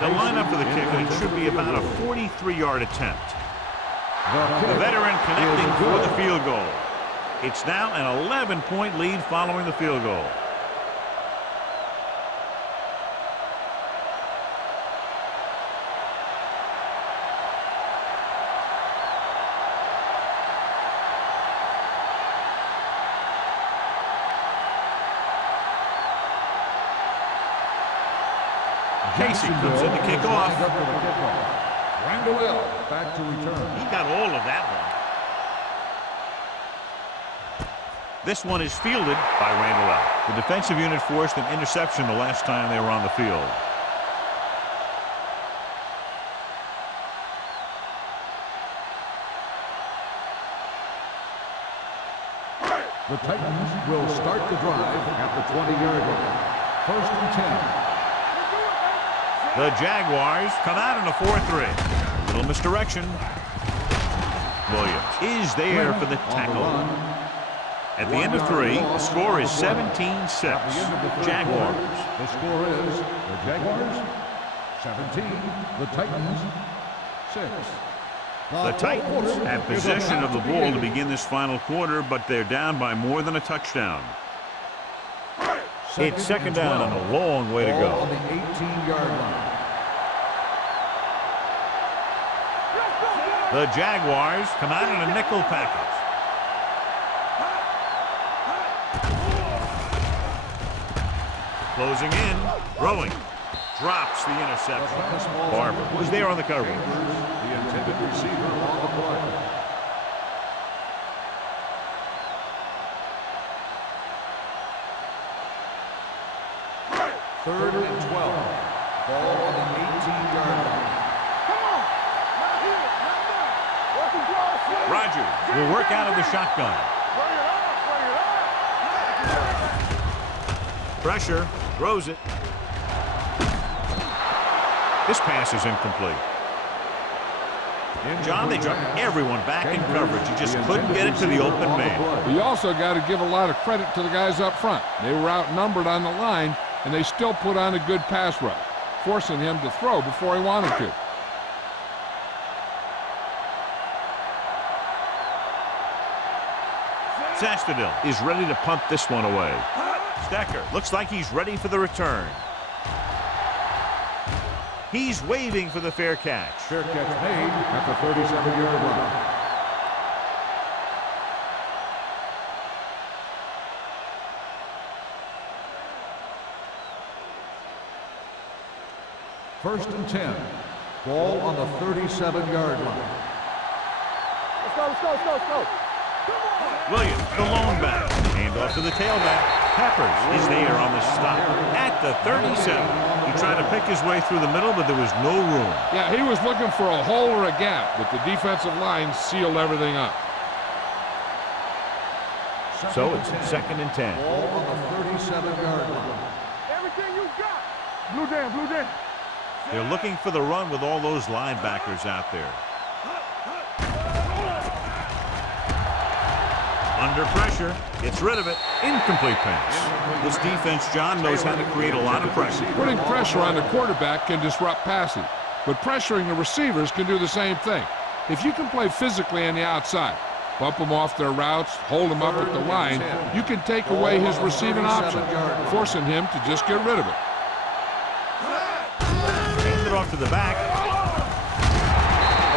They'll line up for the kick, and it should be about a 43-yard attempt. The veteran connecting for the field goal. It's now an 11-point lead following the field goal. Casey comes in to kick off. Randall back to return. He got all of that one. This one is fielded by Randall. The defensive unit forced an interception the last time they were on the field. The Titans will start the drive at the 20-yard line. 1st and 10. The Jaguars come out in a 4-3. Little misdirection. Williams is there for the tackle. At the end of 3, the score is 17-6. Jaguars. The score is the Jaguars 17, the Titans 6. The Titans have possession of the ball to begin this final quarter, but they're down by more than a touchdown. It's 2nd down and a long way to go. On the 18-yard line. The Jaguars come out in a nickel package. Closing in, throwing, drops the interception. Barber was there on the coverage. The intended receiver on the play. Third and 12. Ball on the 18-yard line. Rogers will work out of the shotgun. Pressure, throws it. This pass is incomplete. John, they dropped everyone back in coverage. He just couldn't get it to the open man. You also got to give a lot of credit to the guys up front. They were outnumbered on the line, and they still put on a good pass rush, forcing him to throw before he wanted to. Sastadil is ready to punt this one away. Stecker looks like he's ready for the return. He's waving for the fair catch. Fair catch made at the 37-yard line. First and 10. Ball on the 37-yard line. Let's go, let's go, let's go, let's go. Williams, the lone back. Hand off to the tailback. Peppers is there on the stop at the 37. He tried to pick his way through the middle, but there was no room. Yeah, he was looking for a hole or a gap, but the defensive line sealed everything up. So it's 2nd and 10. Ball on the 37-yard line. Everything you got. Blue down, blue down. They're looking for the run with all those linebackers out there. Under pressure, gets rid of it. Incomplete pass. This defense, John, knows how to create a lot of pressure. Putting pressure on the quarterback can disrupt passing, but pressuring the receivers can do the same thing. If you can play physically on the outside, bump them off their routes, hold them up at the line, you can take away his receiving option, forcing him to just get rid of it. Hand it off to the back.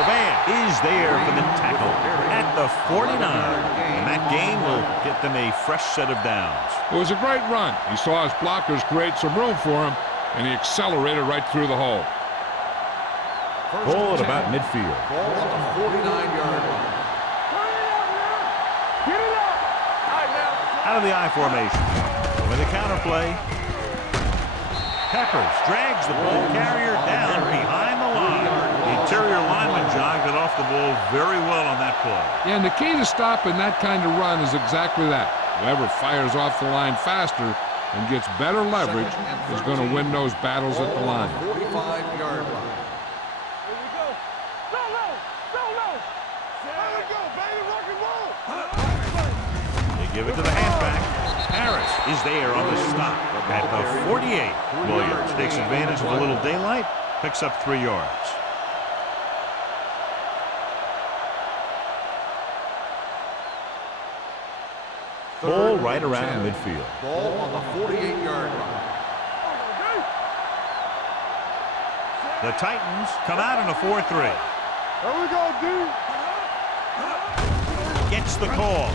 Ovan is there for the tackle at the 49. And that gain will get them a fresh set of downs. It was a great run. He saw his blockers create some room for him, and he accelerated right through the hole. Ball at about midfield. Ball on the 49-yard line. Get it up. All right, now. Out of the I formation. With a counter play. Peppers drags the ball carrier down behind the line. The interior lineman, John, got off the ball very well on that play. Yeah, and the key to stopping that kind of run is exactly that. Whoever fires off the line faster and gets better leverage is going to win those battles at the line. 45-yard line. Here we go. Go low. Go low. There we go, baby. Rock and roll. They give it to the halfback. Harris is there on the stop at the 48. Williams takes advantage of a little daylight, picks up 3 yards. Ball right around midfield. Ball on the 48-yard line. The Titans come out in a 4-3. There we go, dude. Gets the call.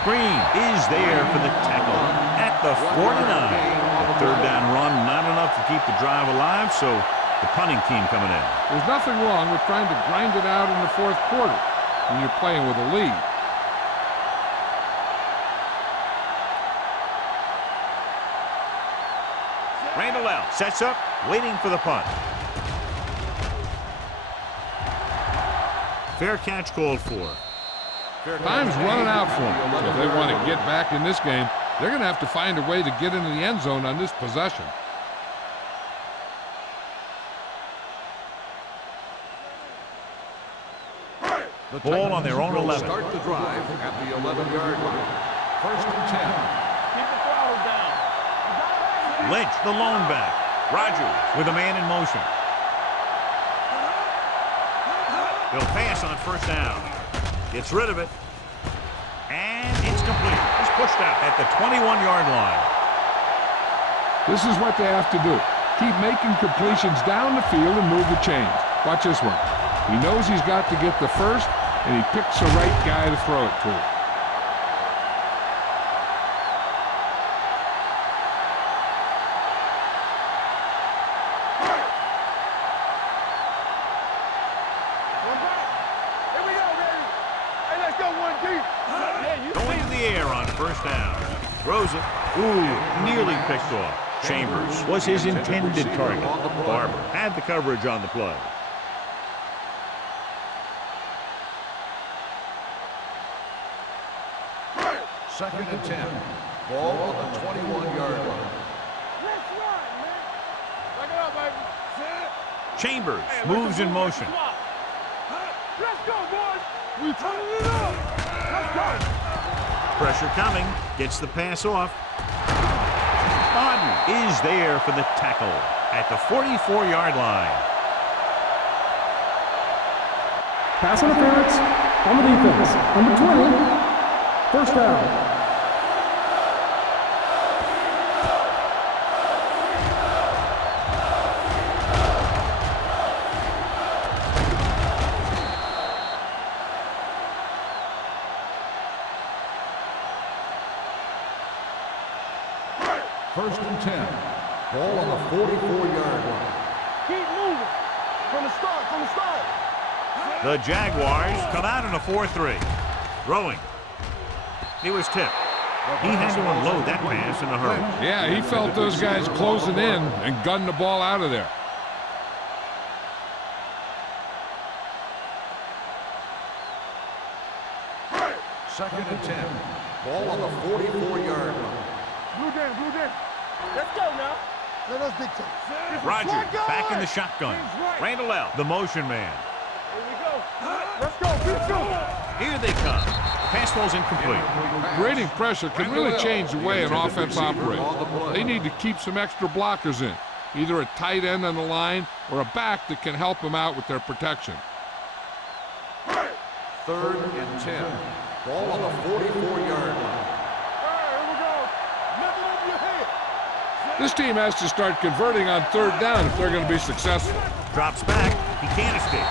Green is there for the tackle at the 49. The third down run, not enough to keep the drive alive, so the punting team coming in. There's nothing wrong with trying to grind it out in the fourth quarter when you're playing with a lead. Randall sets up, waiting for the punt. Fair catch called for. Time's running out for them. So if they want to get back in this game, they're going to have to find a way to get into the end zone on this possession. Ball on their own 11. Start the drive at the 11-yard line. First and 10. Keep the throttle down. Lynch, the lone back. Rogers with a man in motion. They'll pass on first down. Gets rid of it. And it's complete. He's pushed out at the 21-yard line. This is what they have to do. Keep making completions down the field and move the chains. Watch this one. He knows he's got to get the first, and he picks the right guy to throw it to. Going in the air on first down. Throws it. Ooh, nearly picked off. Chambers was his intended target. Barber had the coverage on the play. Second and 10. Ball on the 21-yard line. Let's run, man. Back it up, baby. Set. Chambers moves in motion. Let's go, boys. We turning it up. Let's go. Pressure coming. Gets the pass off. Bodden is there for the tackle at the 44-yard line. Pass interference on the defense. Number 20. First down. First and 10. Ball on the 44-yard line. Keep moving. From the start, from the start. The Jaguars come out in a 4-3. Throwing. He was tipped. He had to unload that pass in a hurry. Yeah, he felt those guys closing in and gunned the ball out of there. Second and 10. Ball on the 44-yard line. Blue down, blue down. Let's go now. Let us dictate. Rogers back in the shotgun. Randall L., the motion man. Here we go. Let's go, let's go. Here they come. Pass falls incomplete. Creating pressure can really change the way an offense operates. They need to keep some extra blockers in, either a tight end on the line or a back that can help them out with their protection. Third and 10. Ball on the 44-yard line. Here we go. Nothing over your head. This team has to start converting on third down if they're going to be successful. Drops back. He can't escape.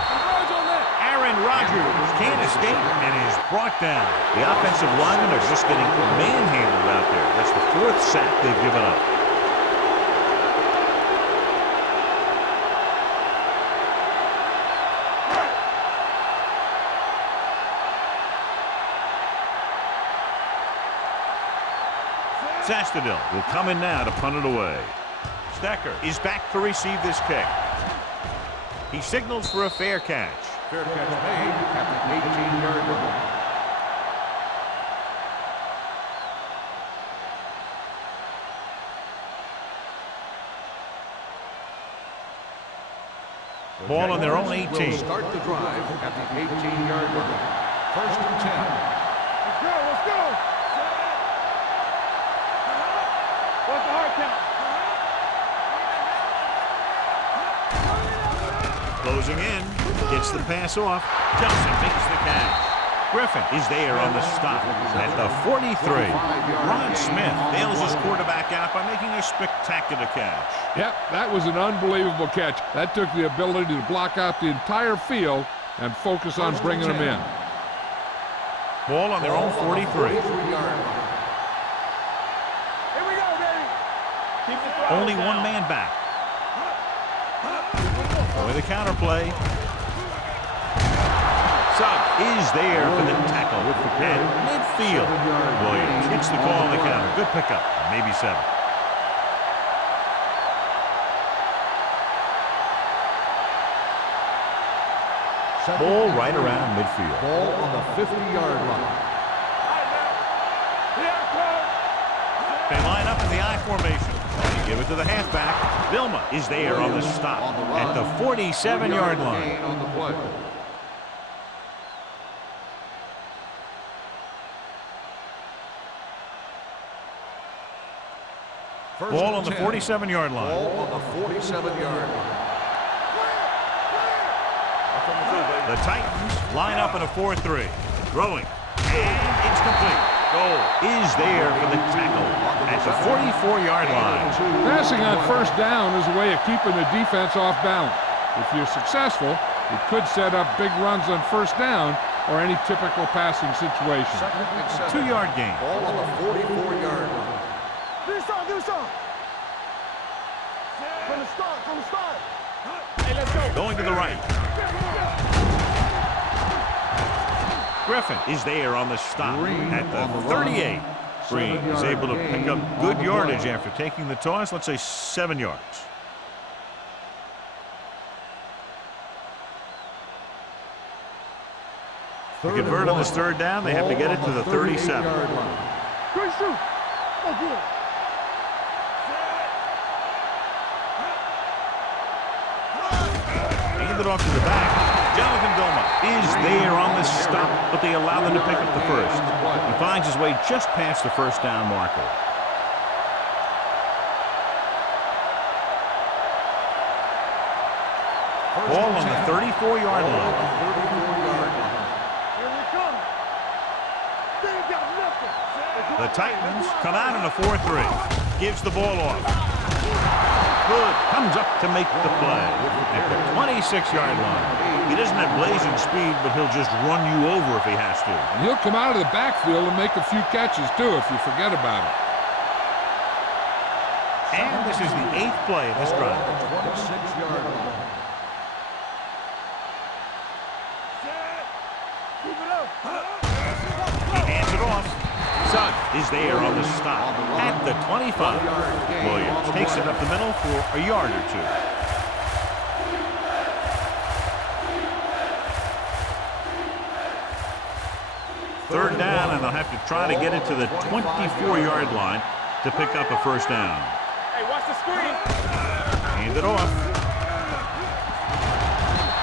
Aaron Rodgers can't escape and is brought down. The offensive linemen are just getting manhandled out there. That's the fourth sack they've given up. Sastadil will come in now to punt it away. Stecker is back to receive this kick. He signals for a fair catch. Fair catch made at the 18-yard line. Ball on their own 18. Will start the drive at the 18-yard line. First and 10. Let's go, let's go. What's the hard count? Closing in, gets the pass off. Johnson makes the catch. Griffin is there on the stop at the 43. Ron Smith bails his quarterback out by making a spectacular catch. Yep, that was an unbelievable catch. That took the ability to block out the entire field and focus on bringing them in. Ball on their own 43. Only one man back. With a counter play. Sugg is there for the tackle at midfield. Williams gets the call on the counter. Good pickup. Maybe 7. Ball right around midfield. Ball on the 50-yard line. They line up in the I formation. They give it to the halfback. Vilma is there on the stop at the 47-yard line. On the play. Ball on the 47-yard line. Ball on the 47-yard line. The Titans line up in a 4-3. Throwing. And it's complete. Goal is there for the tackle at the 44-yard line. Passing on first down is a way of keeping the defense off balance. If you're successful, it could set up big runs on first down or any typical passing situation. 2-yard gain. Ball on the 44-yard line. Do something. From the start, from the start. Hey, let's go. Going to the right. Griffin is there on the stop at the 38. Green is able to pick up good yardage after taking the toss, let's say 7 yards. To convert on this third down, they have to get it to the 37. Good shoot. Oh, good. hand it off to the back. Jonathan Goma is there on the stop, but they allow them to pick up the first. He finds his way just past the first down marker. Ball on the 34-yard line. Here we come. They ain't got nothing. The Titans come out in a 4-3. Gives the ball off. Good. Comes up to make the play at the 26-yard line. He doesn't have blazing speed, but he'll just run you over if he has to. And he'll come out of the backfield and make a few catches, too, if you forget about it. And this is the 8th play of this drive. 26-yard line. Keep it up. He hands it off. Sugg is there on the stop at the 25. Williams takes it up the middle for a yard or two. Third down, and they'll have to try to get it to the 24-yard line to pick up a first down. Hey, watch the screen. Hand it off.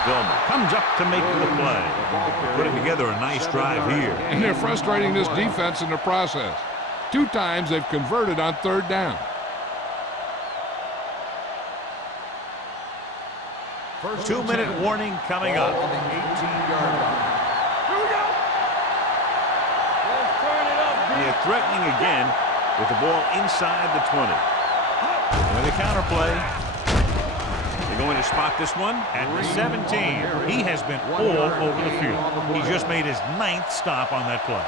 Gilmer comes up to make the play. Putting together a nice drive here. And they're frustrating this defense in the process. 2 times they've converted on third down. First 2-minute warning coming up. On the 18-yard line. Here we go. Let's turn it up. They're threatening again with the ball inside the 20. With a counterplay. They're going to spot this one at the 17. He has been all over the field. He just made his 9th stop on that play.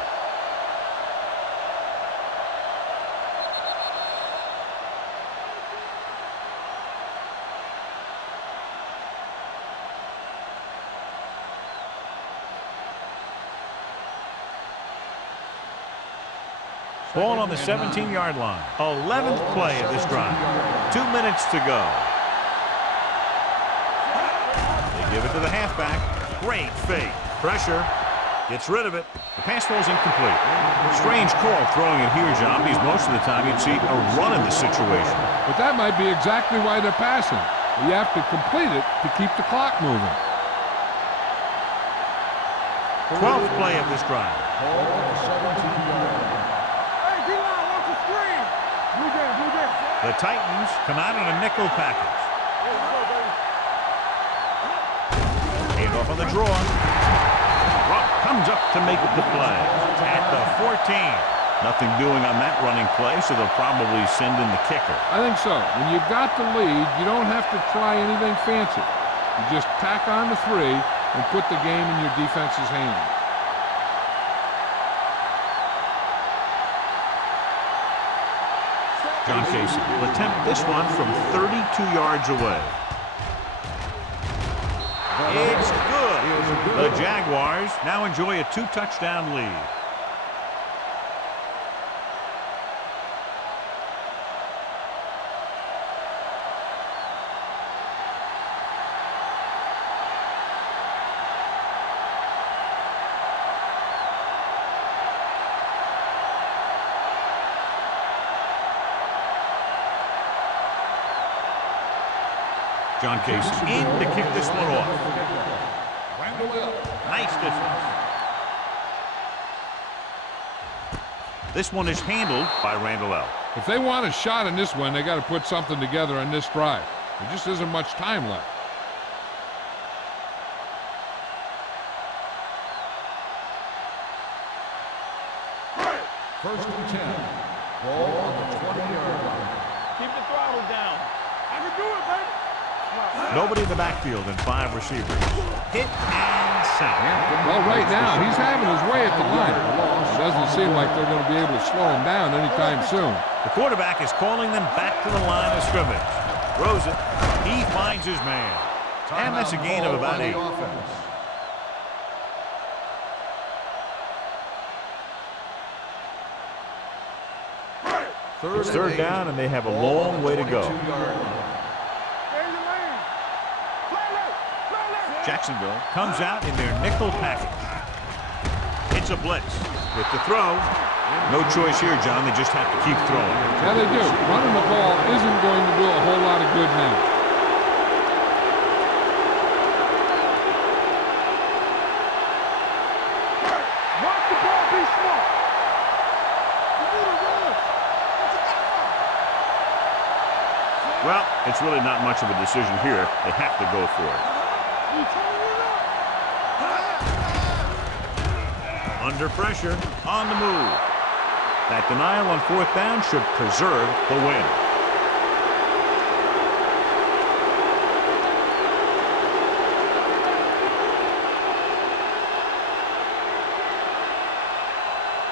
Ball on the 17-yard line. 11th play of this drive. 2 minutes to go. They give it to the halfback. Great fake. Pressure. Gets rid of it. The pass falls incomplete. Strange call throwing it here, John, because most of the time you'd see a run in the situation. But that might be exactly why they're passing. You have to complete it to keep the clock moving. 12th play of this drive. Ball on the 17-yard line. Hey, D-line, watch the screen. Blue game, blue game. The Titans come out in a nickel package. Here we go, baby. Hand off on the draw. Rupp comes up to make the play at the 14. Nothing doing on that running play, so they'll probably send in the kicker. I think so. When you've got the lead, you don't have to try anything fancy. You just tack on the 3 and put the game in your defense's hands. John Casey will attempt this one from 32 yards away. It's good. The Jaguars now enjoy a 2-touchdown lead. John Casey in to kick this one off. Nice distance. This one is handled by Randall L. If they want a shot in this one, they got to put something together on this drive. There just isn't much time left. First and 10. Ball on the 20-yard line. Keep the throttle down. I can do it, baby. Nobody in the backfield and 5 receivers. Hit and sack. Well, right now, he's having his way at the line. It doesn't seem like they're going to be able to slow him down anytime soon. The quarterback is calling them back to the line of scrimmage. Throws it. He finds his man. And that's a gain of about 8. It's third down, and they have a long way to go. Jacksonville comes out in their nickel package. It's a blitz. With the throw, no choice here, John. They just have to keep throwing. Yeah, they do. Running the ball isn't going to do a whole lot of good now. Be smart. You need to run. What you got for? Well, it's really not much of a decision here. They have to go for it. You turn it up. Under pressure, on the move. That denial on 4th down should preserve the win.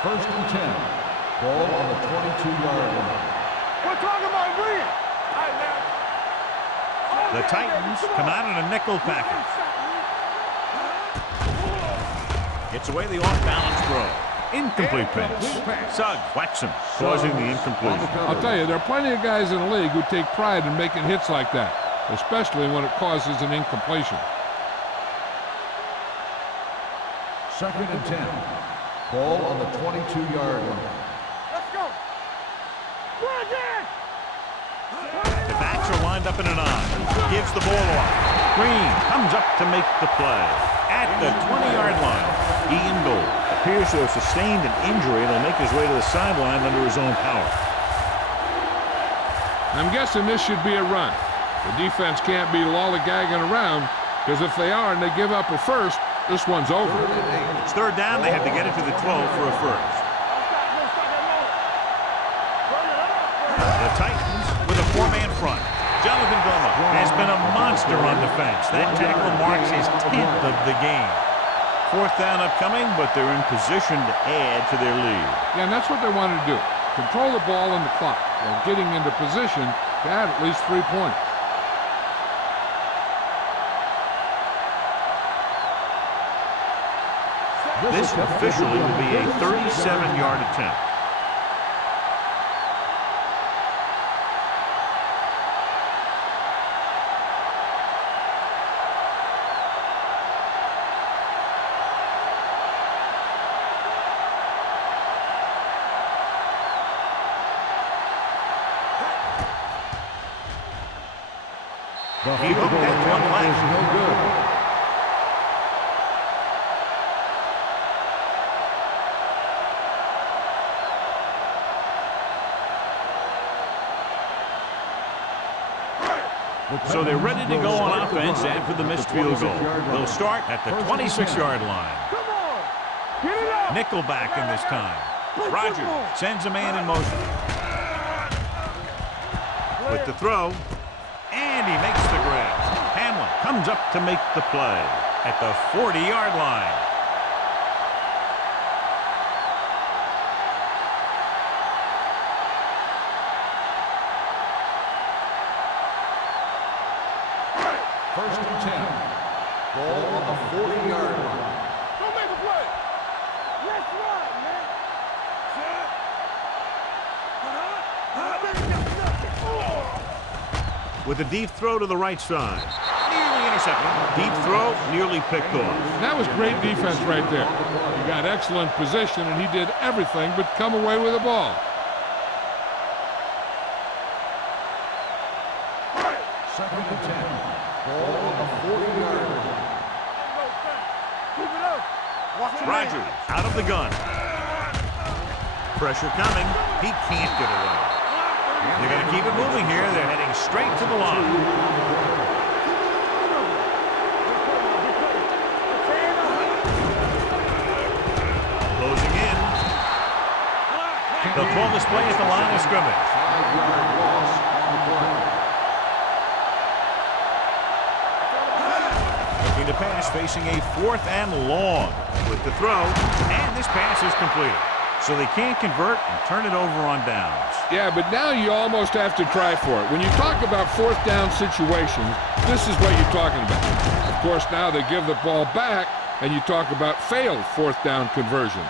First and 10. Ball on the 22-yard line. We're talking about agreeing. The Titans come out in a nickel package. Gets away the off-balance throw. Incomplete pass. Suggs whacks him, causing the incompletion. I'll tell you, there are plenty of guys in the league who take pride in making hits like that, especially when it causes an incompletion. Second and 10. Ball on the 22-yard line. Let's go. Go again. The backs are lined up in an I. Gives the ball off. Green comes up to make the play. At the 20-yard line, Ian Gold appears to have sustained an injury and will make his way to the sideline under his own power. I'm guessing this should be a run. The defense can't be lollygagging around, because if they are and they give up a first, this one's over. It's 3rd down. They have to get it to the 12 for a first. The Titans with a 4-man front. Jonathan Goma has been a monster on defense. That tackle marks his 10th of the game. 4th down upcoming, but they're in position to add to their lead. Yeah, and that's what they wanted to do. Control the ball and the clock while getting into position to add at least 3 points. This officially will be a 37-yard attempt. He hooked that one last. No good. So they're ready to go on offense after the missed field goal. They'll start at the 26-yard line. Come on. Get it up. Nickelback in this time. Rogers sends a man in motion. With the throw, and he makes the grab. Hamlin comes up to make the play at the 40-yard line. First and 10. Ball on the 40-yard line. Go make a play. Let's run, man. With a deep throw to the right side. Nearly intercepted. Deep throw, nearly picked off. That was great defense right there. He got excellent position, and he did everything but come away with the ball. Second and 10. Ball on the 40-yard line. Keep it up. Watch your Rogers man. out of the gun. Pressure coming. He can't get away. They're going to keep it moving here. They're heading straight to the line. Closing in. They'll call this play at the line of scrimmage. 5-yard loss on the play. Looking to pass, facing a 4th and long with the throw, and this pass is completed. So they can't convert and turn it over on downs. Yeah, but now you almost have to try for it. When you talk about 4th down situations, this is what you're talking about. Of course, now they give the ball back, and you talk about failed 4th down conversions.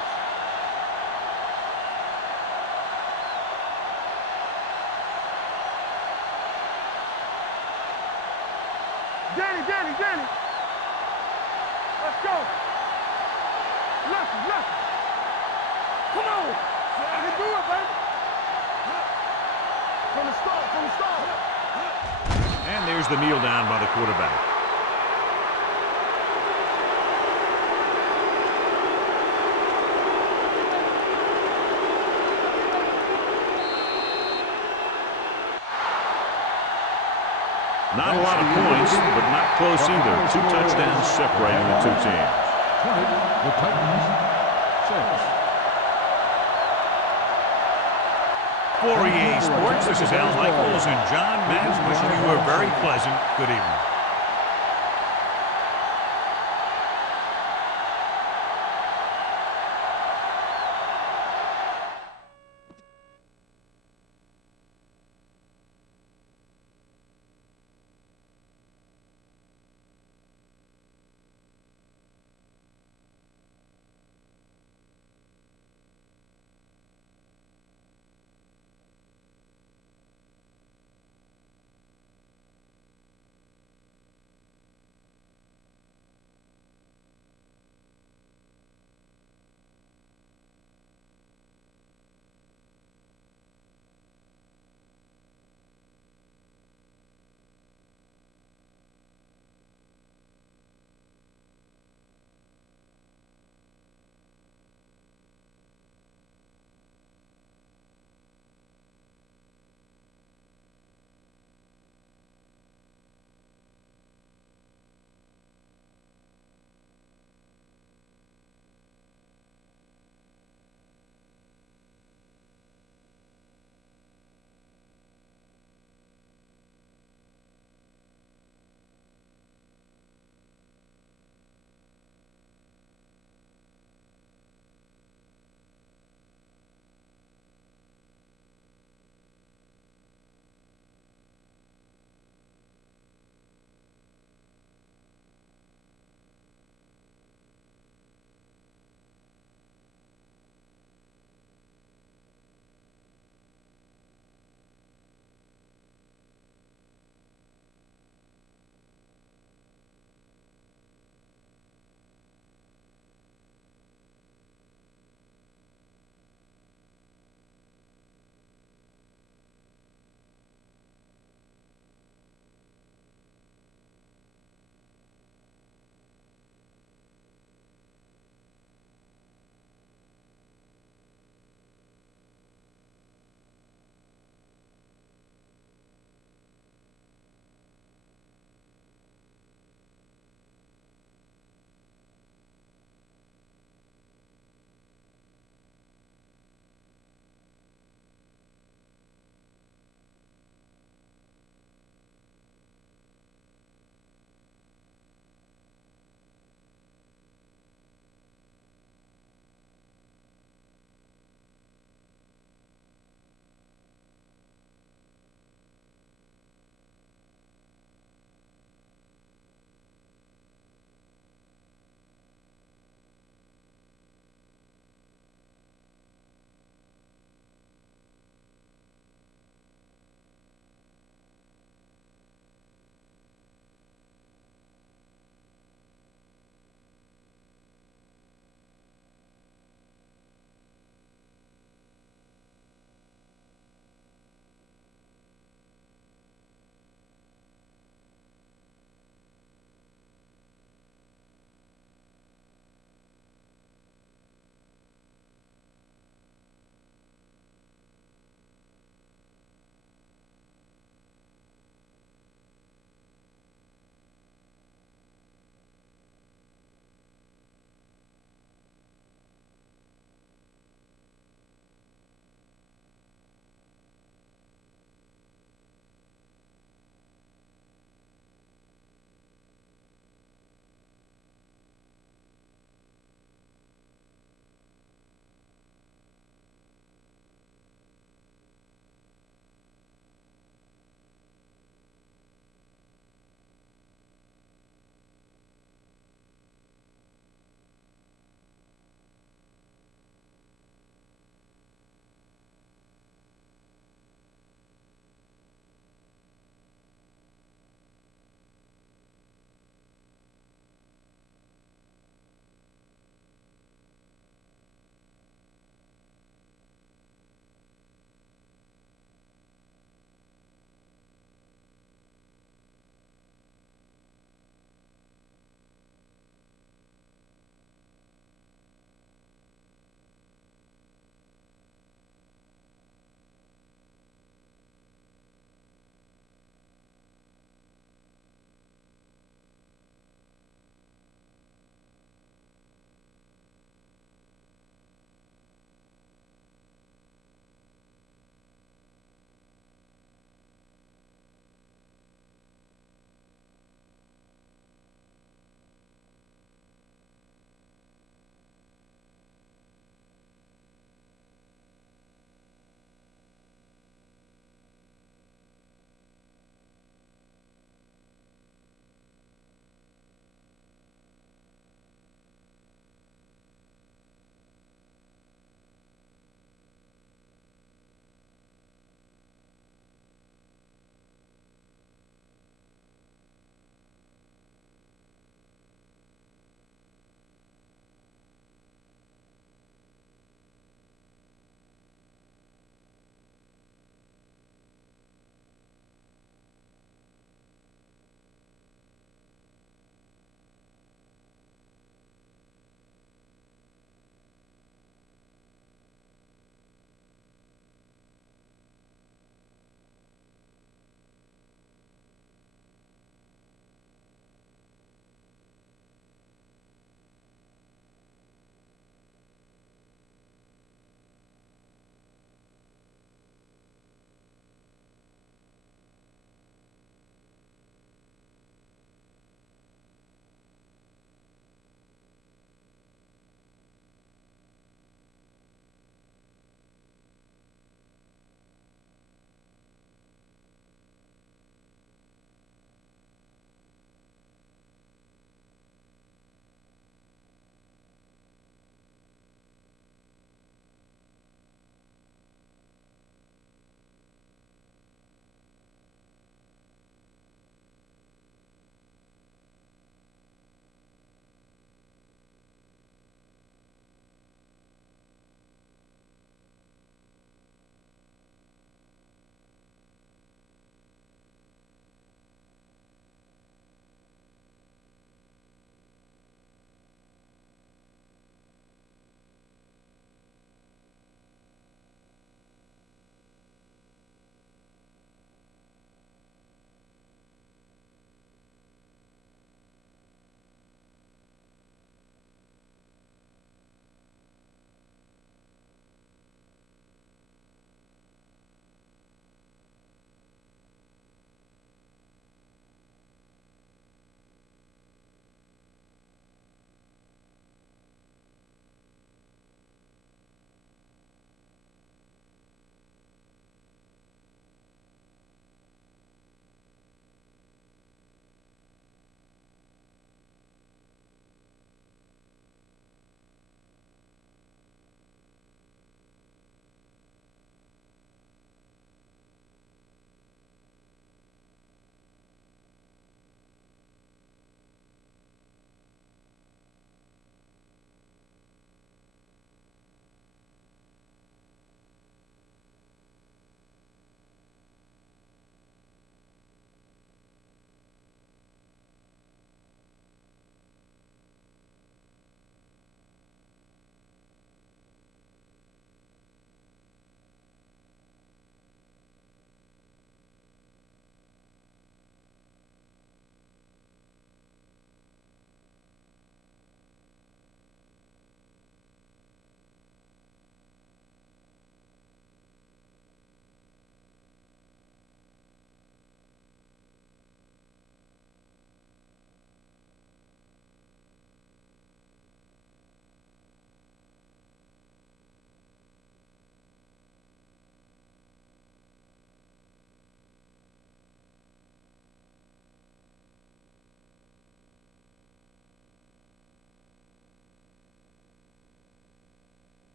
Danny. Let's go. Left. Come on. I can do it, baby. From the start. And there's the kneel down by the quarterback. Not a lot of points, but not close either. 2 touchdowns separating the two teams. 20, the Titans, 6. For EA Sports, this is Al Michaels and John Madden wishing you a very pleasant good evening.